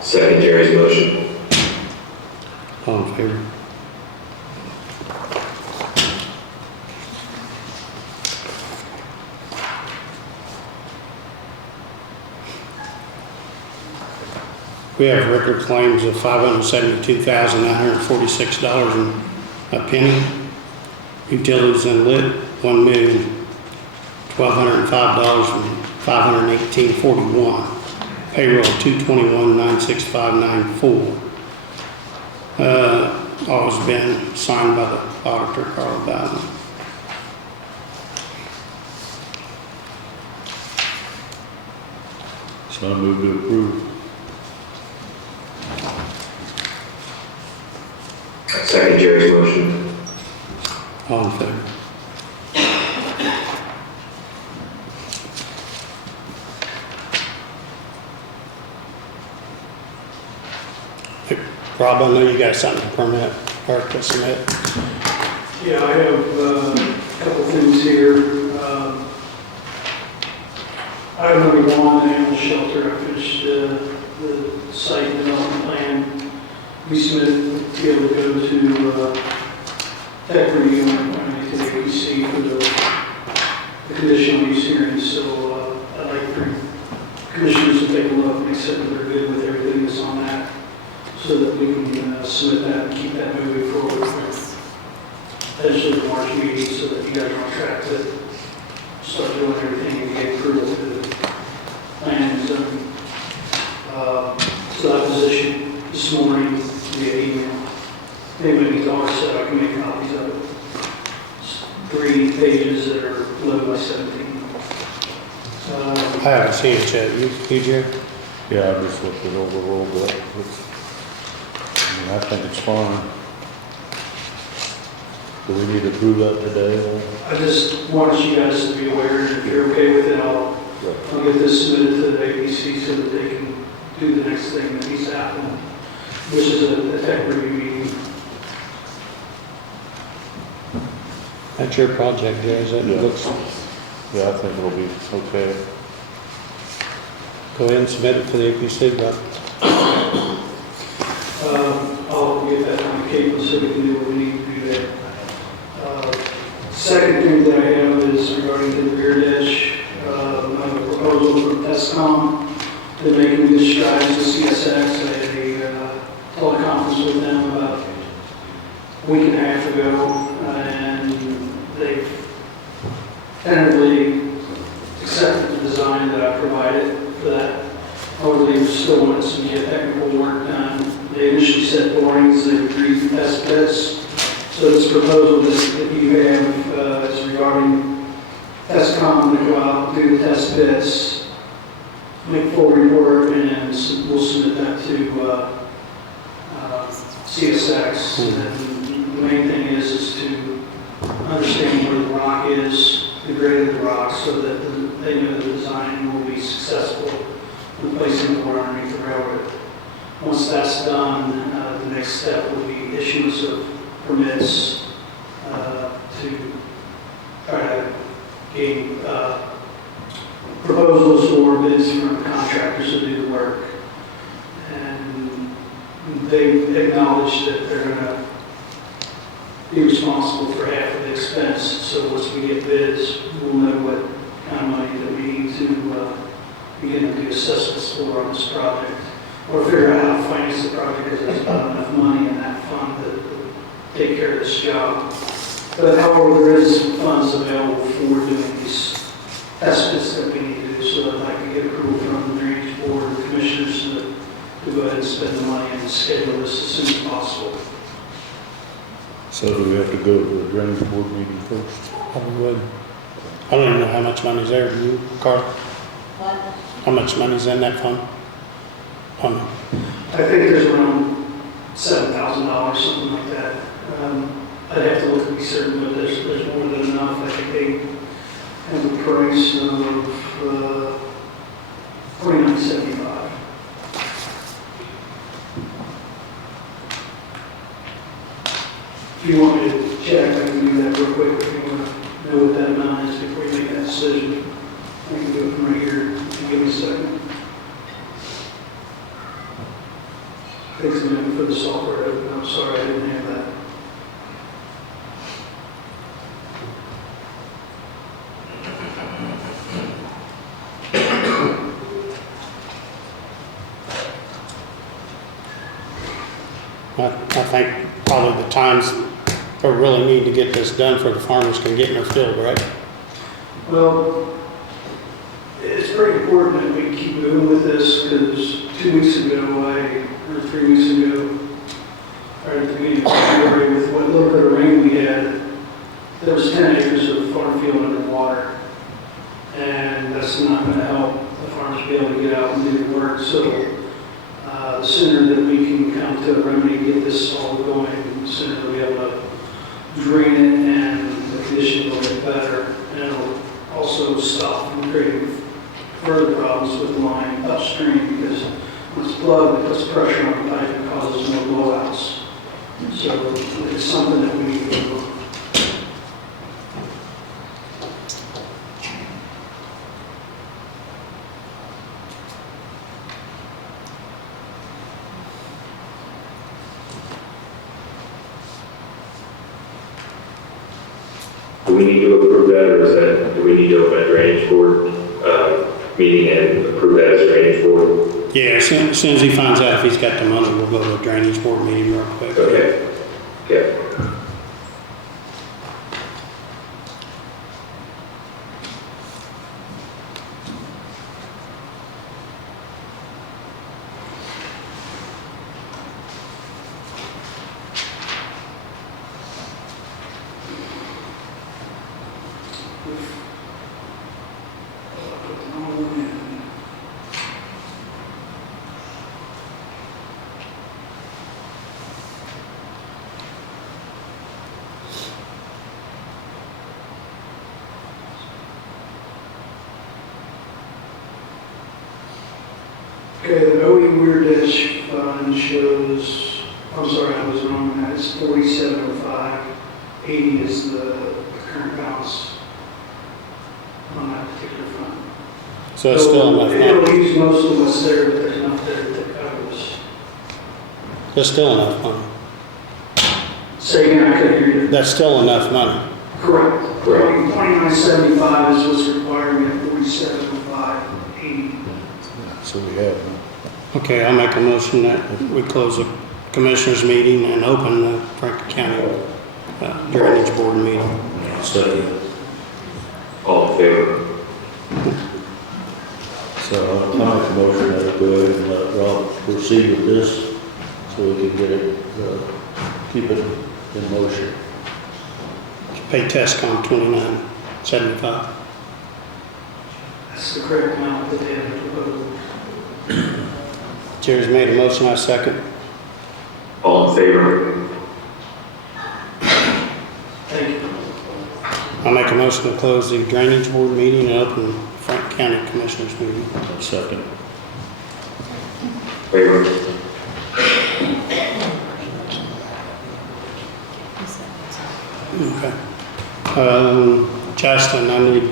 Second Jerry's motion. All in favor? We have record claims of $572,946 and a penny. Utilities and lit, $1,205,518.41. Payroll, $221,965.94. All has been signed by the auditor, Carl Bowden. So I move to approve. Second Jerry's motion. All in favor? Hey, Rob, I know you got something to permit or to submit. Yeah, I have a couple things here. Item number 1, animal shelter. I finished the site development plan. We submitted to be able to go to tech review and to the ABC for the conditional use hearing. So I'd like for commissioners to take a look and accept that they're good with everything that's on that, so that we can submit that and keep that moving forward. Potentially the March meeting, so that you guys are on track to start doing everything and get approval to the plan and zoning. So that was issued this morning via email. Anybody needs ours, so I can make copies of it. It's 3 pages that are 11 by 17. I haven't seen it yet. You, Jerry? Yeah, I just looked it over a little bit. I think it's fine. Do we need to approve that today? I just wanted you guys to be aware, and if you're okay with it, I'll get this submitted to the ABC so that they can do the next thing that needs to happen. which is a tech review meeting. That's your project, Jay, it Yeah. looks, Yeah, I think it'll be okay. go ahead and submit it for the APC, but I'll get that on the cable so we can do what we need to do there. Second thing that I have is regarding the rear ditch. I have a proposal from TESCOM. They're making good strides with CSX. I had a teleconference with them about a week and a half ago, and they've tentatively accepted the design that I provided for that. However, they still wanted some geotechnical work done. They initially said borings, they agreed to test pits. So this proposal that you have is regarding TESCOM to go out and do the test pits, make full report, and we'll submit that to CSX. And the main thing is to understand where the rock is, the grade of the rock, so that they know the design will be successful in placing the water underneath the railroad. Once that's done, the next step will be issuance of permits to try to gain proposals or bids from contractors to do the work. And they've acknowledged that they're going to be responsible for half of the expense. So once we get bids, we'll know what kind of money that we need to begin to do assessments for on this project, or figure out how to finance the project, because there's not enough money in that fund to take care of this job. But however, there is funds available for doing these test pits that we need to do, so I'd like to get approval from the Drainage Board and Commissioners to go ahead and spend the money and schedule this as soon as possible. So do we have to go to the drainage board meeting first? probably would. I don't even know how much money's there, do you, Carl? What? How much money's in that fund? I think there's around $7,000, something like that. I'd have to look to be certain, but there's more than enough. I think they have a price of $49.75. If you want me to check, I can do that real quick. If you want to know what that amount is before you make that decision, I can do it from right here. If you give me a second. Takes a minute for the software to open. I'm sorry, I didn't have that. I think probably the times we really need to get this done for the farmers can get in their field, right? Well, it's pretty important that we keep moving with this, because 2 weeks ago, or 3 weeks ago, right at the beginning of February, with what little bit of rain we had, there was 10 acres of farm field underwater. And that's not going to help the farmers be able to get out and do the work. So the sooner that we can come to a remedy and get this all going, the sooner we'll be able to drain it and the condition will get better. And it'll also stop from creating further problems with the line upstream, because when it's plugged, it puts pressure on the pipe and causes more blowouts. So it's something that we need to do. Do we need to approve that, or is that, do we need to open a drainage board meeting and approve that as drainage board? Yeah, as soon as he finds out if he's got the money, we'll go to a drainage board meeting real quick. Okay. Yeah. Okay, the OE Weir Dash fund shows, I'm sorry, I was wrong on that, it's 4705. 80 is the current balance on that particular fund. So it's still enough It'll money. use most of what's there, but there's enough there to cover us. There's still enough money. Say again, I couldn't hear you. That's still enough money. Correct. 2975 is what's required, we have 4705, 80. So we have. Okay, I'll make a motion that we close the commissioners meeting and open the Franklin County Drainage Board meeting. Second. All in favor? So I'll make a motion that we go ahead and let Roth proceed with this so we can get it, keep it in motion. Pay Tescom $29.75. That's the correct amount that they have proposed. Chair's made a motion, I second. All in favor? Thank you. I'll make a motion to close the Drainage Board meeting and open Franklin County Commissioners meeting. Second. Favor? Okay. Justin, I need,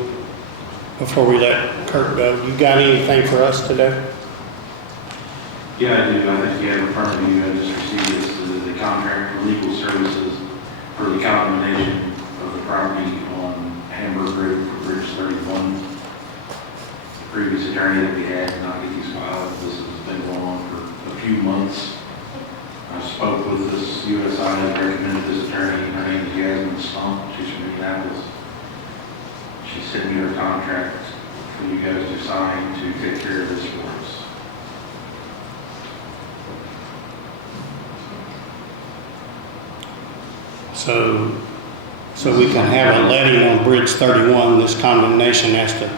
before we let Kurt go, you got anything for us today? Yeah, I do. I think you have in front of you, I just received this, the contract for legal services for the condemnation of the property on Hamburg Road for Bridge 31. The previous attorney that we had did not get these filed. This has been going on for a few months. I spoke with this USI that recommended this attorney. Her name is Yasmin Stump. She's from Indianapolis. She sent me her contract for you guys to sign to take care of this for us. So we can have a letting on Bridge 31, this condemnation has to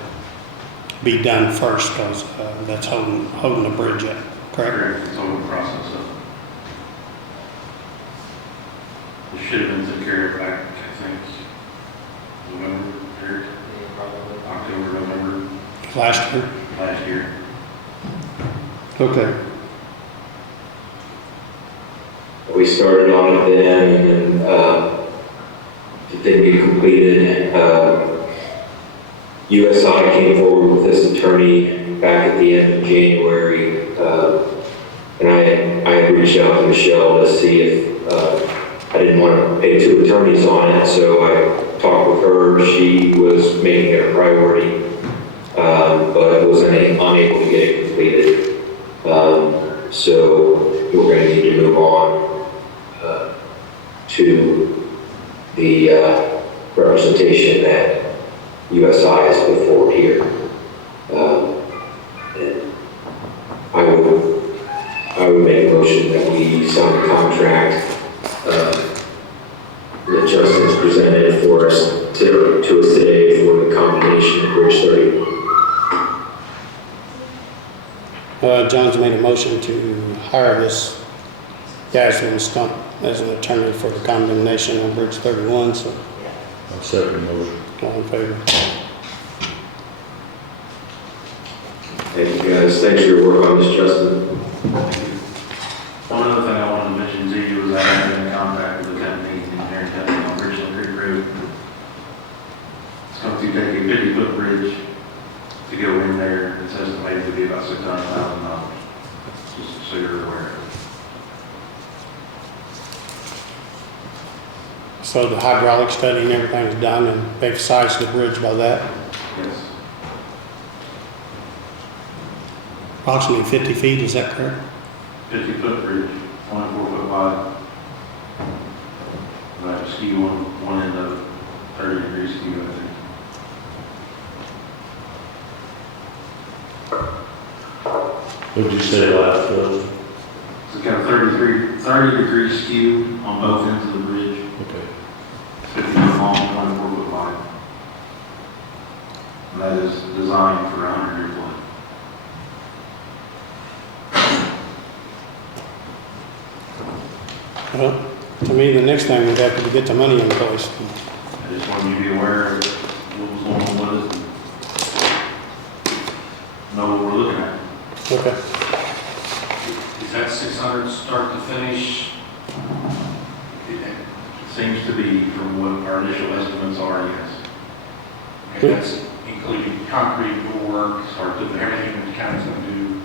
be done first because that's holding the bridge up, correct? Correct, it's all the process of. It should have been taken care of back, I think, November, or October, November Last year? last year. Okay. We started on it then, and then it didn't get completed. USI came forward with this attorney back at the end of January, and I had reached out to Michelle to see if I didn't want to pay two attorneys on it, so I talked with her. She was making it a priority, but was unable to get it completed. So we're going to need to move on to the representation that USI has put forward here. And I would make a motion that we sign the contract that Justin's presented for us to us today for the combination of Bridge 30. John's made a motion to hire this Yasmin Stump as an attorney for the condemnation on Bridge 31, so I'll second the motion. all in favor? Thank you guys. Thanks for your work on this, Justin. One other thing I wanted to mention to you was I have been in contact with the company engineering company on Richland Creek Road. It's going to take a 50-foot bridge to go in there. It's estimated to be about $600,000, just so you're aware. So the hydraulic study and everything's done and they've sized the bridge by that? Yes. Approximately 50 feet, is that correct? 50-foot bridge, 24 foot wide. And I have a skew on one end of 30 degrees skew, I think. What did you say last, It's got a 30 degree skew on both ends of the bridge. Okay. 50 foot long, 24 foot wide. And that is designed for 100-year flood. Well, to me, the next thing we'd have to get the money in place. I just wanted you to be aware of what was going on with it and know what we're looking at. Okay. Is that 600 start to finish? It seems to be from what our initial estimates are, yes. Okay, that's including concrete work, start to everything that the county's going to do.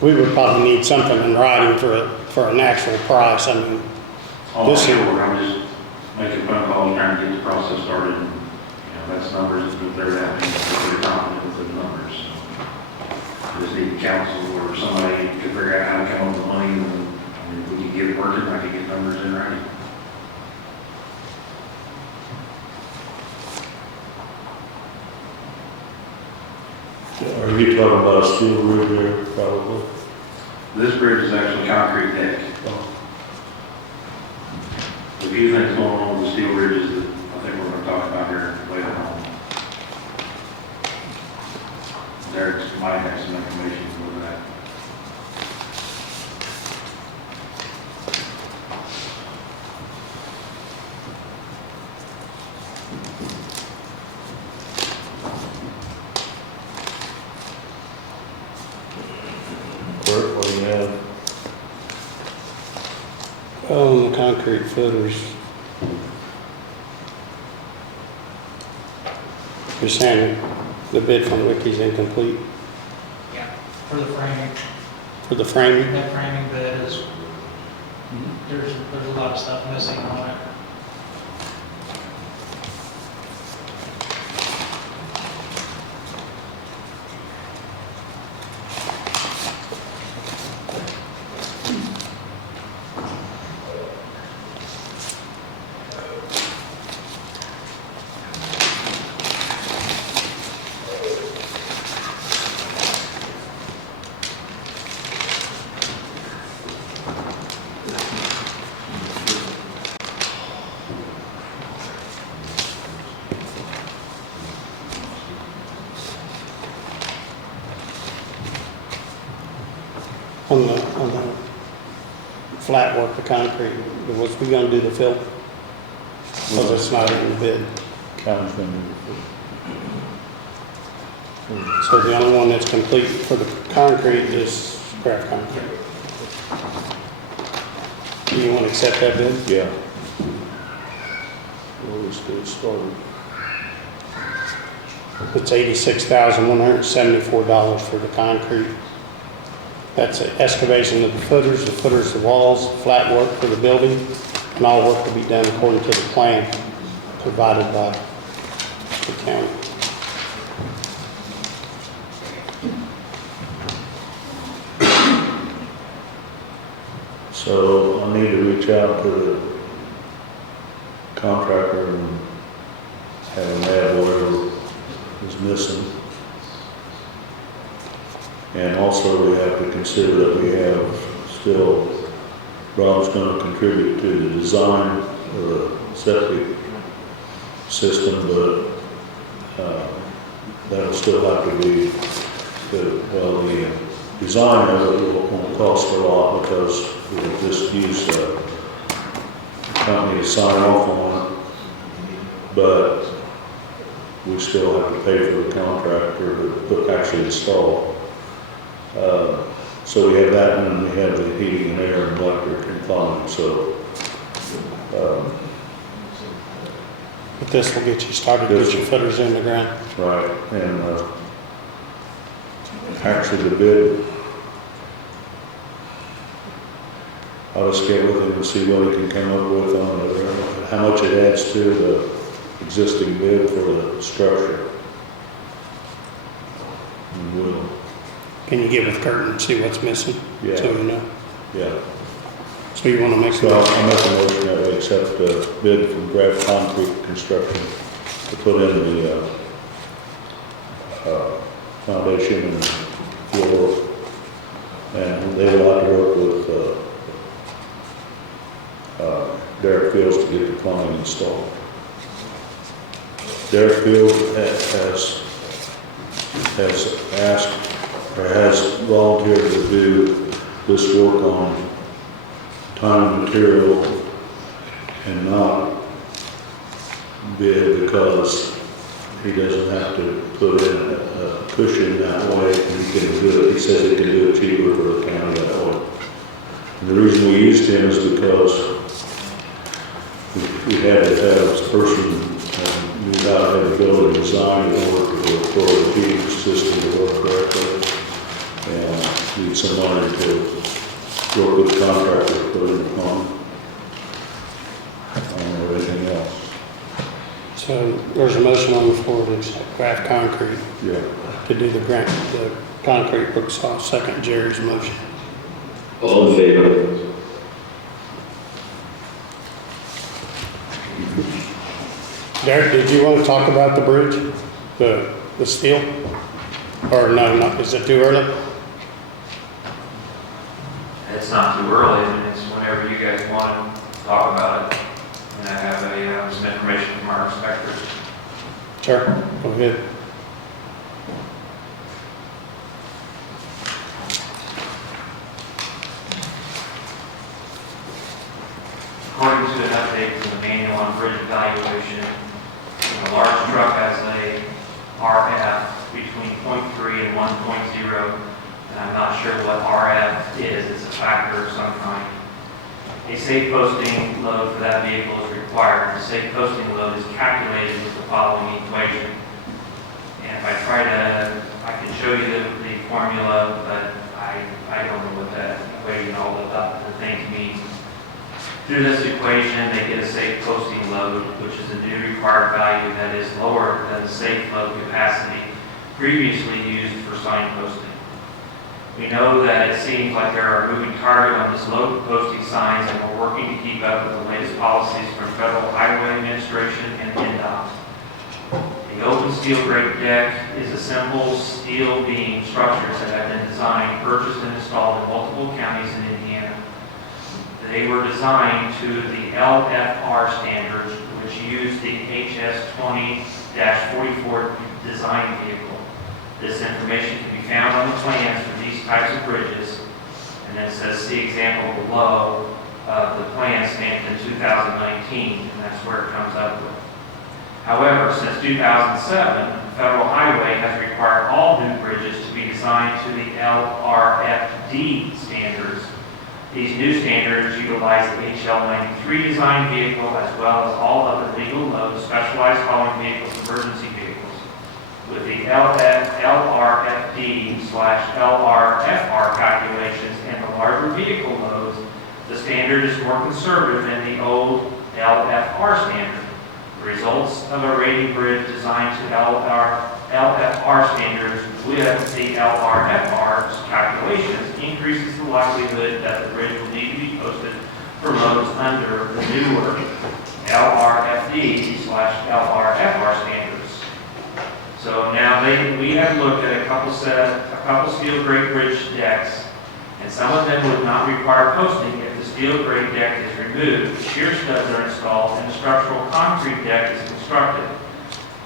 We would probably need something in writing for an actual price. I mean, Oh, this sure, is, I'm just making phone calls, trying to get the process started. And, that's numbers, if they're that, they're confident with the numbers. So just need council or somebody to figure out how to come up with money, and I mean, if we can get it working, I can get numbers in writing. Are you talking about a steel roof there, probably? This bridge is actually concrete deck. A few things going on with the steel bridges that I think we're going to talk about here later on. Derek might have some information for that. What do you have? oh, the concrete footers. You're saying the bid from Wiki's incomplete Yeah, for the framing. for the framing? That framing bed is, there's a lot of stuff missing on it. On the flat work, the concrete, was we gonna do the fill? Because it's not in the bid. County's gonna do it. So the only one that's complete for the concrete is Graf concrete. Do you want to accept that bid? Yeah. We'll just get it started. It's $86,174 for the concrete. That's an excavation of the footers, the walls, flat work for the building, and all work to be done according to the plan provided by the county. So I need to reach out to the contractor and have him add whatever is missing. And also we have to consider that we have still, Rob's gonna contribute to the design of the septic system, but that'll still have to be, the design of it won't cost a lot because we'll just use a company to sign off on it, but we still have to pay for the contractor to actually install. So we have that, and we have the heating and air and electric and plumbing, so. But this will get you started, get your footers in the ground. Right, and actually the bid, I'll just get with him and see what he can come up with on it, how much it adds to the existing bid for the structure. And we'll, Can you get with Kurt and see what's missing? Yeah. So you know. yeah. So you want to make So I'll make a motion that we accept the bid from Graf Concrete Construction to put in the foundation and floor. And they will have to work with Derek Fields to get the plumbing installed. Derek Fields has asked, or has volunteered to do this work on time and material and not bid because he doesn't have to put in a cushion that way, and he can do it, he says he can do it cheaper for the county that way. And the reason we used him is because we had to have this person knew how to have a building designed in order for the heating system to work correctly. And need somebody to work with the contractor, put in the pump, and everything else. So there's a motion on the floor to accept Graf Concrete Yeah. to do the concrete bricks. I'll second Jerry's motion. All in favor? Derek, did you want to talk about the bridge, the steel? Or no, not, is it too early? It's not too early, I mean, it's whenever you guys want to talk about it. And I have some information from our inspectors. Sure, go ahead. According to an update from the manual on bridge evaluation, a large truck has a RF between 0.3 and 1.0, and I'm not sure what RF is. It's a factor of some kind. A safe posting load for that vehicle is required. The safe posting load is calculated with the following equation. And if I try to, I can show you the formula, but I don't know what that equation, all the things mean. Through this equation, they get a safe posting load, which is a new required value that is lower than the safe load capacity previously used for sign posting. We know that it seems like there are a moving target on this load posting signs, and we're working to keep up with the latest policies from Federal Highway Administration and NDOT. The open steel grate deck is a simple steel beam structures that have been designed, purchased, and installed in multiple counties in Indiana. They were designed to the LFR standards, which use the HS 20-44 design vehicle. This information can be found on the plans for these types of bridges, and then it says see example below of the plan stamped in 2019, and that's where it comes up with. However, since 2007, Federal Highway has required all new bridges to be designed to the LRFD standards. These new standards utilize the HL93 design vehicle as well as all other legal loads, specialized hauling vehicles, emergency vehicles. With the LRFD/LRFR calculations and the larger vehicle loads, the standard is more conservative than the old LFR standard. The results of a rating bridge designed to LFR standards with the LRFR's calculations increases the likelihood that the bridge will need to be posted for loads under the newer LRFD/LRFR standards. So now we have looked at a couple steel grate bridge decks, and some of them would not require posting if the steel grate deck is removed, shear studs are installed, and the structural concrete deck is constructed.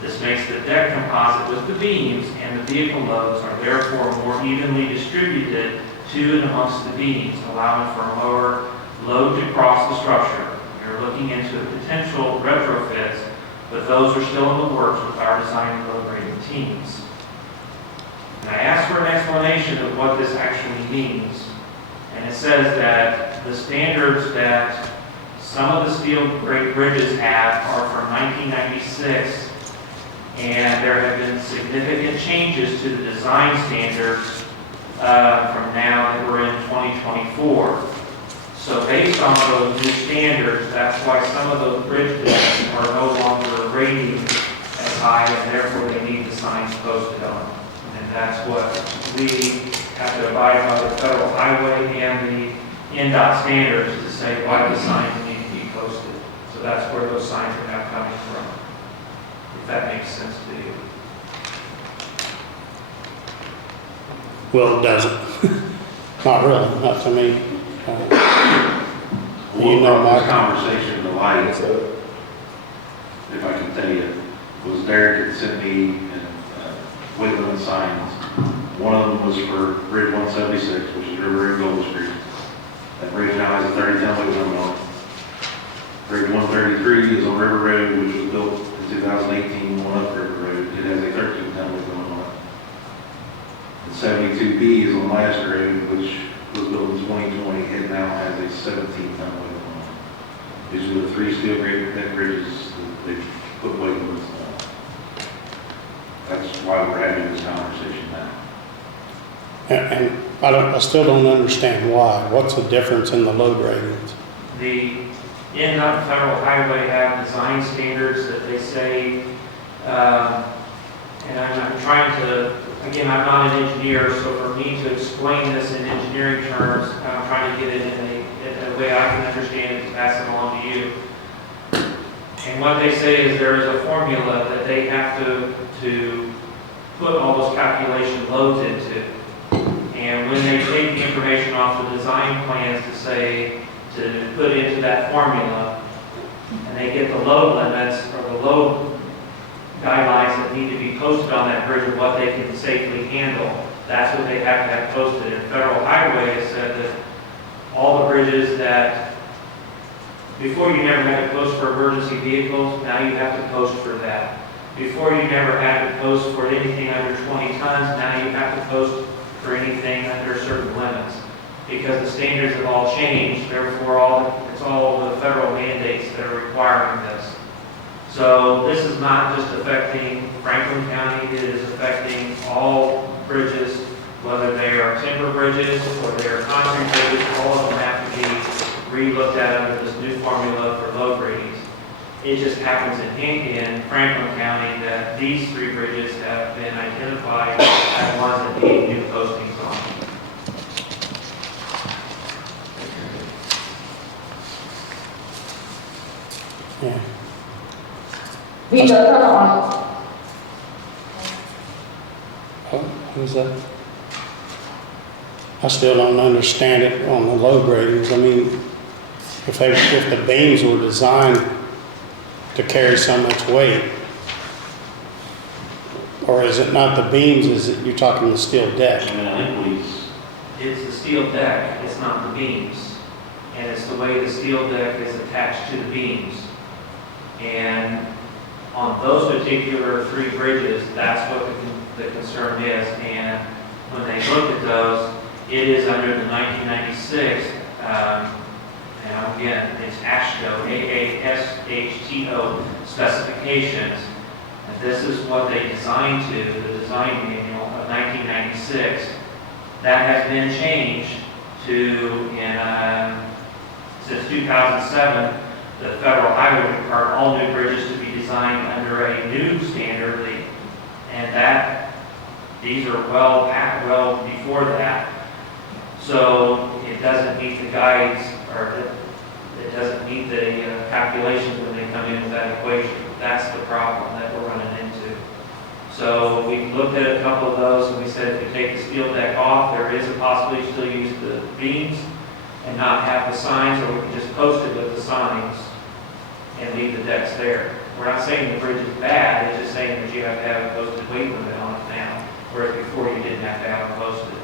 This makes the deck composite with the beams, and the vehicle loads are therefore more evenly distributed to and amongst the beams, allowing for a lower load to cross the structure. We are looking into potential retrofits, but those are still in the works with our design and load rating teams. And I asked for an explanation of what this actually means, and it says that the standards that some of the steel grate bridges have are from 1996, and there have been significant changes to the design standards from now that we're in 2024. So based on those new standards, that's why some of those bridge decks are no longer rated as high, and therefore they need the signs posted on. And that's what we have to abide by the Federal Highway and the NDOT standards to say why the signs need to be posted. So that's where those signs are now coming from, if that makes sense to you. Well, it doesn't. Not really, not to me. You know, this conversation to light, if I can tell you, was Derek had sent me Wigland signs. One of them was for Bridge 176, which is River Road Gold Street. That bridge now has a 30-ton weight limit on it. Bridge 133 is on River Road, which was built in 2018, one up River Road. it has a 13-ton weight limit on it. And 72B is on last grade, which was built in 2020, it now has a 17-ton weight limit on it. These are the 3 steel deck bridges that they've put weight limits on. That's why we're having this conversation now. And I still don't understand why. What's the difference in the load ratings? The NDOT and Federal Highway have design standards that they say, and I'm trying to, again, I'm not an engineer, so for me to explain this in engineering terms, I'm trying to get it in a way I can understand and pass it along to you. And what they say is there is a formula that they have to put all those calculation loads into. And when they take the information off the design plans to put into that formula, and they get the load limits or the load guidelines that need to be posted on that bridge and what they can safely handle, that's what they have to have posted. And Federal Highway has said that all the bridges that, before you never had to post for emergency vehicles, now you have to post for that. Before you never had to post for anything under 20 tons, now you have to post for anything under certain limits. Because the standards have all changed, therefore it's all the federal mandates that are requiring this. So this is not just affecting Franklin County, it is affecting all bridges, whether they are timber bridges or they are concrete bridges, all of them have to be re-looked at under this new formula for load ratings. It just happens in Franklin County that these 3 bridges have been identified as ones that need new postings on. Yeah. Who's that? I still don't understand it on the load ratings. I mean, if the beams were designed to carry so much weight, or is it not the beams, is it, you're talking the steel deck? I mean, I think It's the steel deck, it's not the beams. And it's the way the steel deck is attached to the beams. And on those particular 3 bridges, that's what the concern is. And when they look at those, it is under the 1996, and again, it's AASHTO, A-A-S-H-T-O specifications. And this is what they designed to, the design manual of 1996. That has been changed to, since 2007, the Federal Highway required all new bridges to be designed under a new standard, and these are well before that. So it doesn't meet the guides, or it doesn't meet the calculations when they come in with that equation. That's the problem that we're running into. So we looked at a couple of those, and we said if we take the steel deck off, there is a possibility to still use the beams and not have the signs, or we can just post it with the signs and leave the decks there. We're not saying the bridge is bad, it's just saying that you have to have a posted weight limit on it now, whereas before you didn't have to have it posted.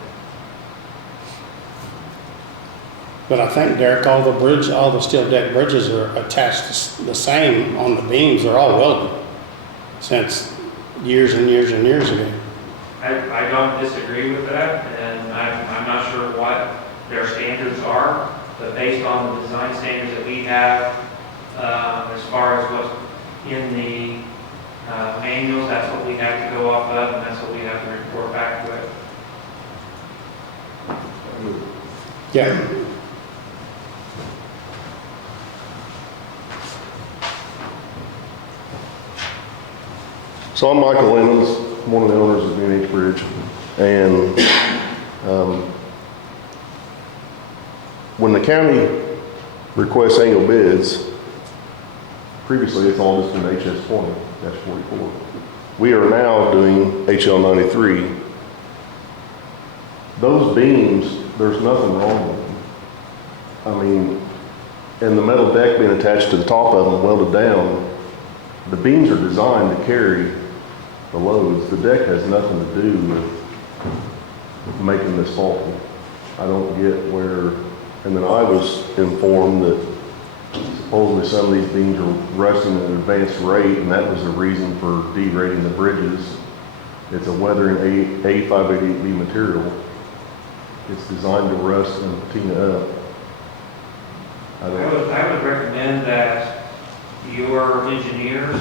But I think, Derek, all the steel deck bridges are attached the same on the beams. They're all welded since years and years and years ago. I don't disagree with that, and I'm not sure what their standards are, but based on the design standards that we have, as far as what's in the manuals, that's what we have to go off of, and that's what we have to report back with. Yeah. So I'm Michael Lemons, one of the owners of Greenwich Bridge, and when the county requests annual bids, previously it's all just been HS20-44. We are now doing HL93. Those beams, there's nothing wrong with them. I mean, and the metal deck being attached to the top of them, welded down, the beams are designed to carry the loads. The deck has nothing to do with making this faulty. I don't get where, and then I was informed that supposedly some of these beams are rusting at an advanced rate, and that was the reason for derating the bridges. It's a weathering A588B material. It's designed to rust and patina up. I would recommend that your engineers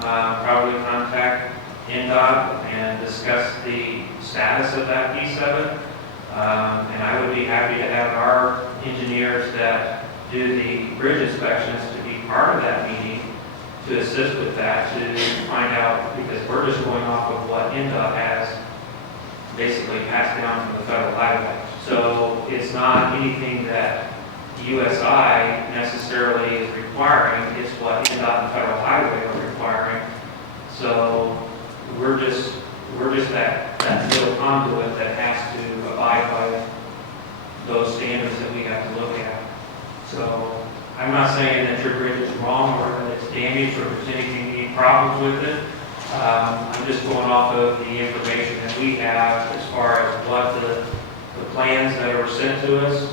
probably contact NDOT and discuss the status of that piece of it. And I would be happy to have our engineers that do the bridge inspections to be part of that meeting to assist with that, to find out, because we're just going off of what NDOT has basically passed down from the federal highway. So it's not anything that USI necessarily is requiring, it's what NDOT and federal highway are requiring. So we're just that middle conduit that has to abide by those standards that we have to look at. So I'm not saying that your bridge is wrong or that it's damaged or there's any problems with it. I'm just going off of the information that we have as far as what the plans that were sent to us,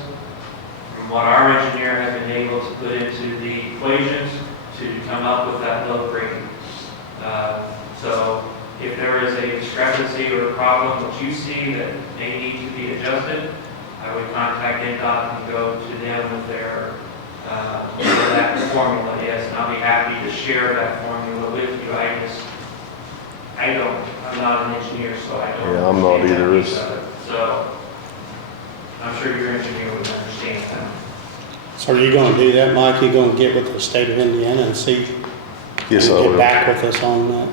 from what our engineer has been able to put into the equations to come up with that load rating. So if there is a discrepancy or a problem that you see that may need to be adjusted, I would contact NDOT and go to them with their whatever that formula is, and I'll be happy to share that formula with you. I'm not an engineer, so I don't. Yeah, I'm not understand either. that piece of it. So I'm sure your engineer would understand that. So are you gonna do that, Mike? You gonna get with the state of Indiana and see? Yes, and I get will. back with us on that?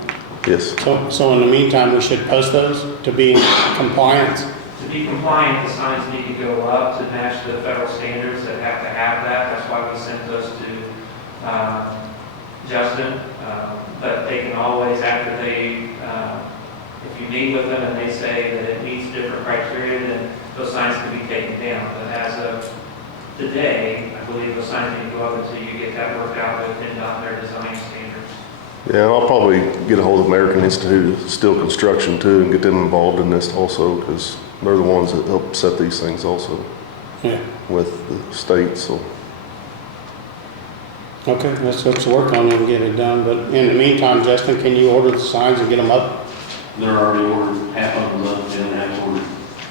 Yes. So in the meantime, we should post those to be in compliance? To be compliant, the signs need to go up to match the federal standards that have to have that. That's why we sent those to Justin. But they can always, after they, if you meet with them and they say that it meets different criteria, then those signs can be taken down. But as of today, I believe those signs need to go up until you get that worked out with NDOT and their design standards. Yeah, and I'll probably get a hold of American Institute of Steel Construction too and get them involved in this also, because they're the ones that help set these things also. Yeah. With the state, so. Okay, let's work on it and get it done, but in the meantime, Justin, can you order the signs and get them up? They're already ordered, half of them up, the other half's ordered.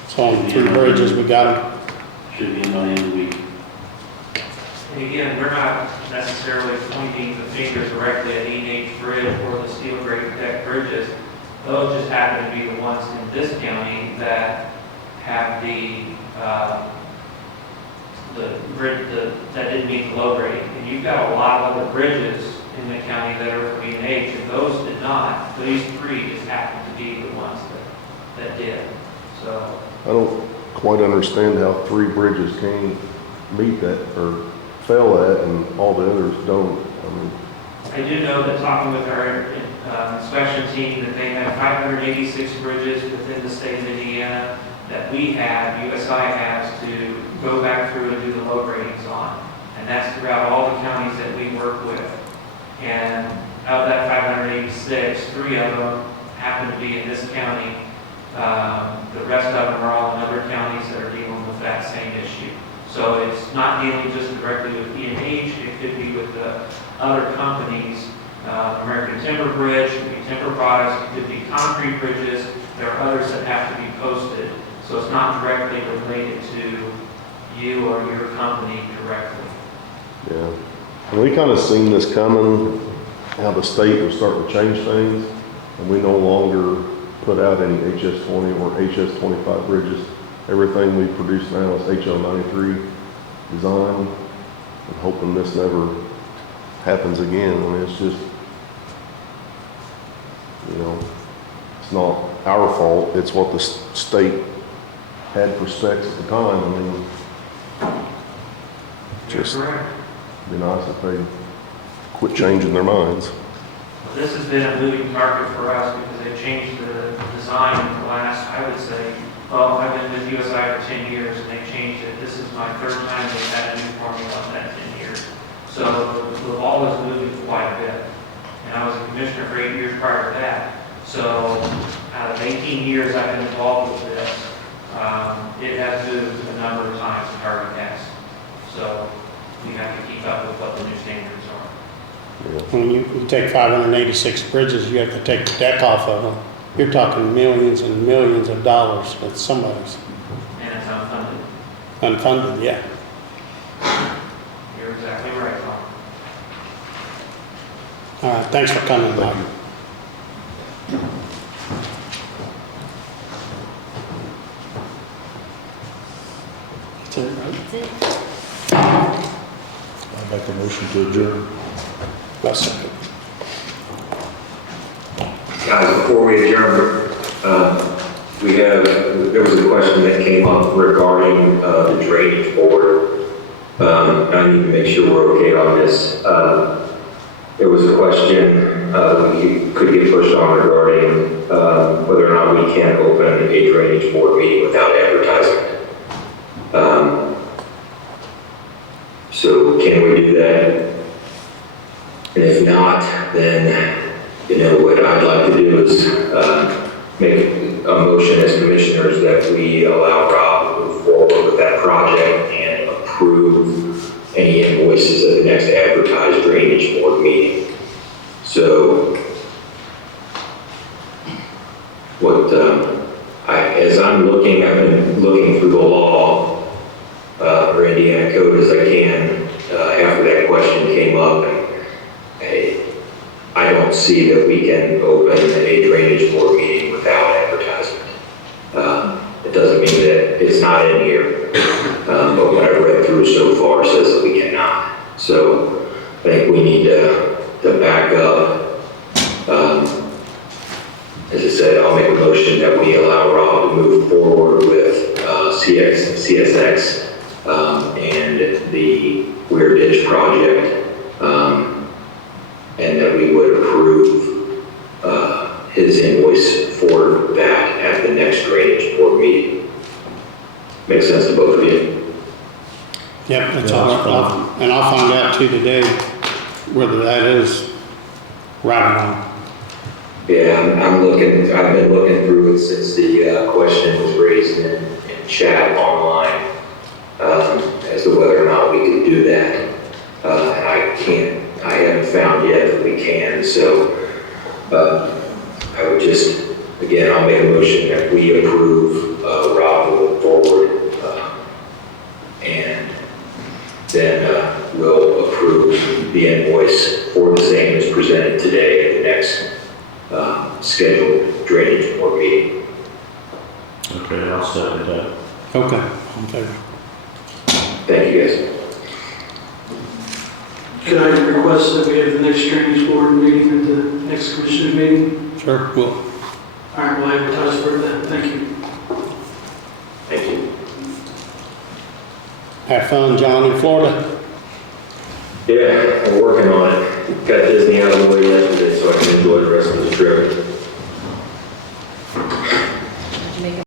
So on 3 bridges, we got them? Should be in by the end of the week. And again, we're not necessarily pointing the finger directly at E&H Bridge or the steel grade deck bridges. Those just happen to be the ones in this county that have the bridge that didn't meet the load rating. And you've got a lot of other bridges in the county that are from E&H, and those did not. These 3 just happen to be the ones that did. So I don't quite understand how 3 bridges can meet that or fail that and all the others don't. I mean, I do know that talking with our inspection team, that they have 586 bridges within the state of Indiana that we have, USI has, to go back through and do the load ratings on. And that's throughout all the counties that we work with. And out of that 586, 3 of them happen to be in this county. The rest of them are all in other counties that are dealing with that same issue. So it's not dealing just directly with E&H, it could be with the other companies, American Timber Bridge, it could be timber products, it could be concrete bridges. There are others that have to be posted. So it's not directly related to you or your company directly. yeah. And we kind of seen this coming, how the state was starting to change things, and we no longer put out any HS20 or HS25 bridges. Everything we produce now is HL93 design, and hoping this never happens again. I mean, it's just, you know, it's not our fault. It's what the state had for specs at the time. I mean, just be nice if they quit changing their minds. This has been a moving target for us because they've changed the design in the last, I would say, well, I've been with USI for 10 years and they've changed it. This is my 3rd time they've had a new formula in that 10 years. So the ball is moving quite a bit. And I was a commissioner for 8 years prior to that. So out of 18 years I've been involved with this, it has moved a number of times in target gas. So we have to keep up with what the When you take 586 bridges, you have to take the deck off of them. You're talking millions and millions of dollars that somebody's And it's unfunded. unfunded, yeah. You're exactly right, Tom. All right, thanks for coming, Mike. That's it, right? I make a motion to adjourn. Last second. Guys, before we adjourn, there was a question that came up regarding the drainage board. I need to make sure we're okay on this. There was a question that could get pushed on regarding whether or not we can open a drainage board meeting without advertising. So can we do that? And if not, then, what I'd like to do is make a motion as commissioners that we allow Rob to move forward with that project and approve any invoices at the next advertised drainage board meeting. So, as I've been looking through the law, or Indiana code as I can, after that question came up, and I don't see that we can open a drainage board meeting without advertisement. It doesn't mean that it's not in here, but what I've read through so far says that we cannot. So I think we need to back up. As I said, I'll make a motion that we allow Rob to move forward with CSX and the Weir Ditch project, and that we would approve his invoice for that at the next drainage board meeting. Makes sense to both of you? Yep, that's all. And I'll find out too today whether that is right or wrong. Yeah, I've been looking through it since the question was raised in chat online as to whether or not we could do that. I haven't found yet that we can, so I would just, again, I'll make a motion that we approve Rob moving forward, and then we'll approve the invoice for the same as presented today at the next scheduled drainage board meeting. Okay, I'll second that. Okay, okay. Thank you, guys. Could I request that we have the next drainage board meeting at the next commission meeting? Sure, we'll. All right, we'll advertise for that. Thank you. Thank you. Have fun, John, in Florida. Yeah, we're working on it. Got Disney out of the way yesterday so I can enjoy the rest of the trip.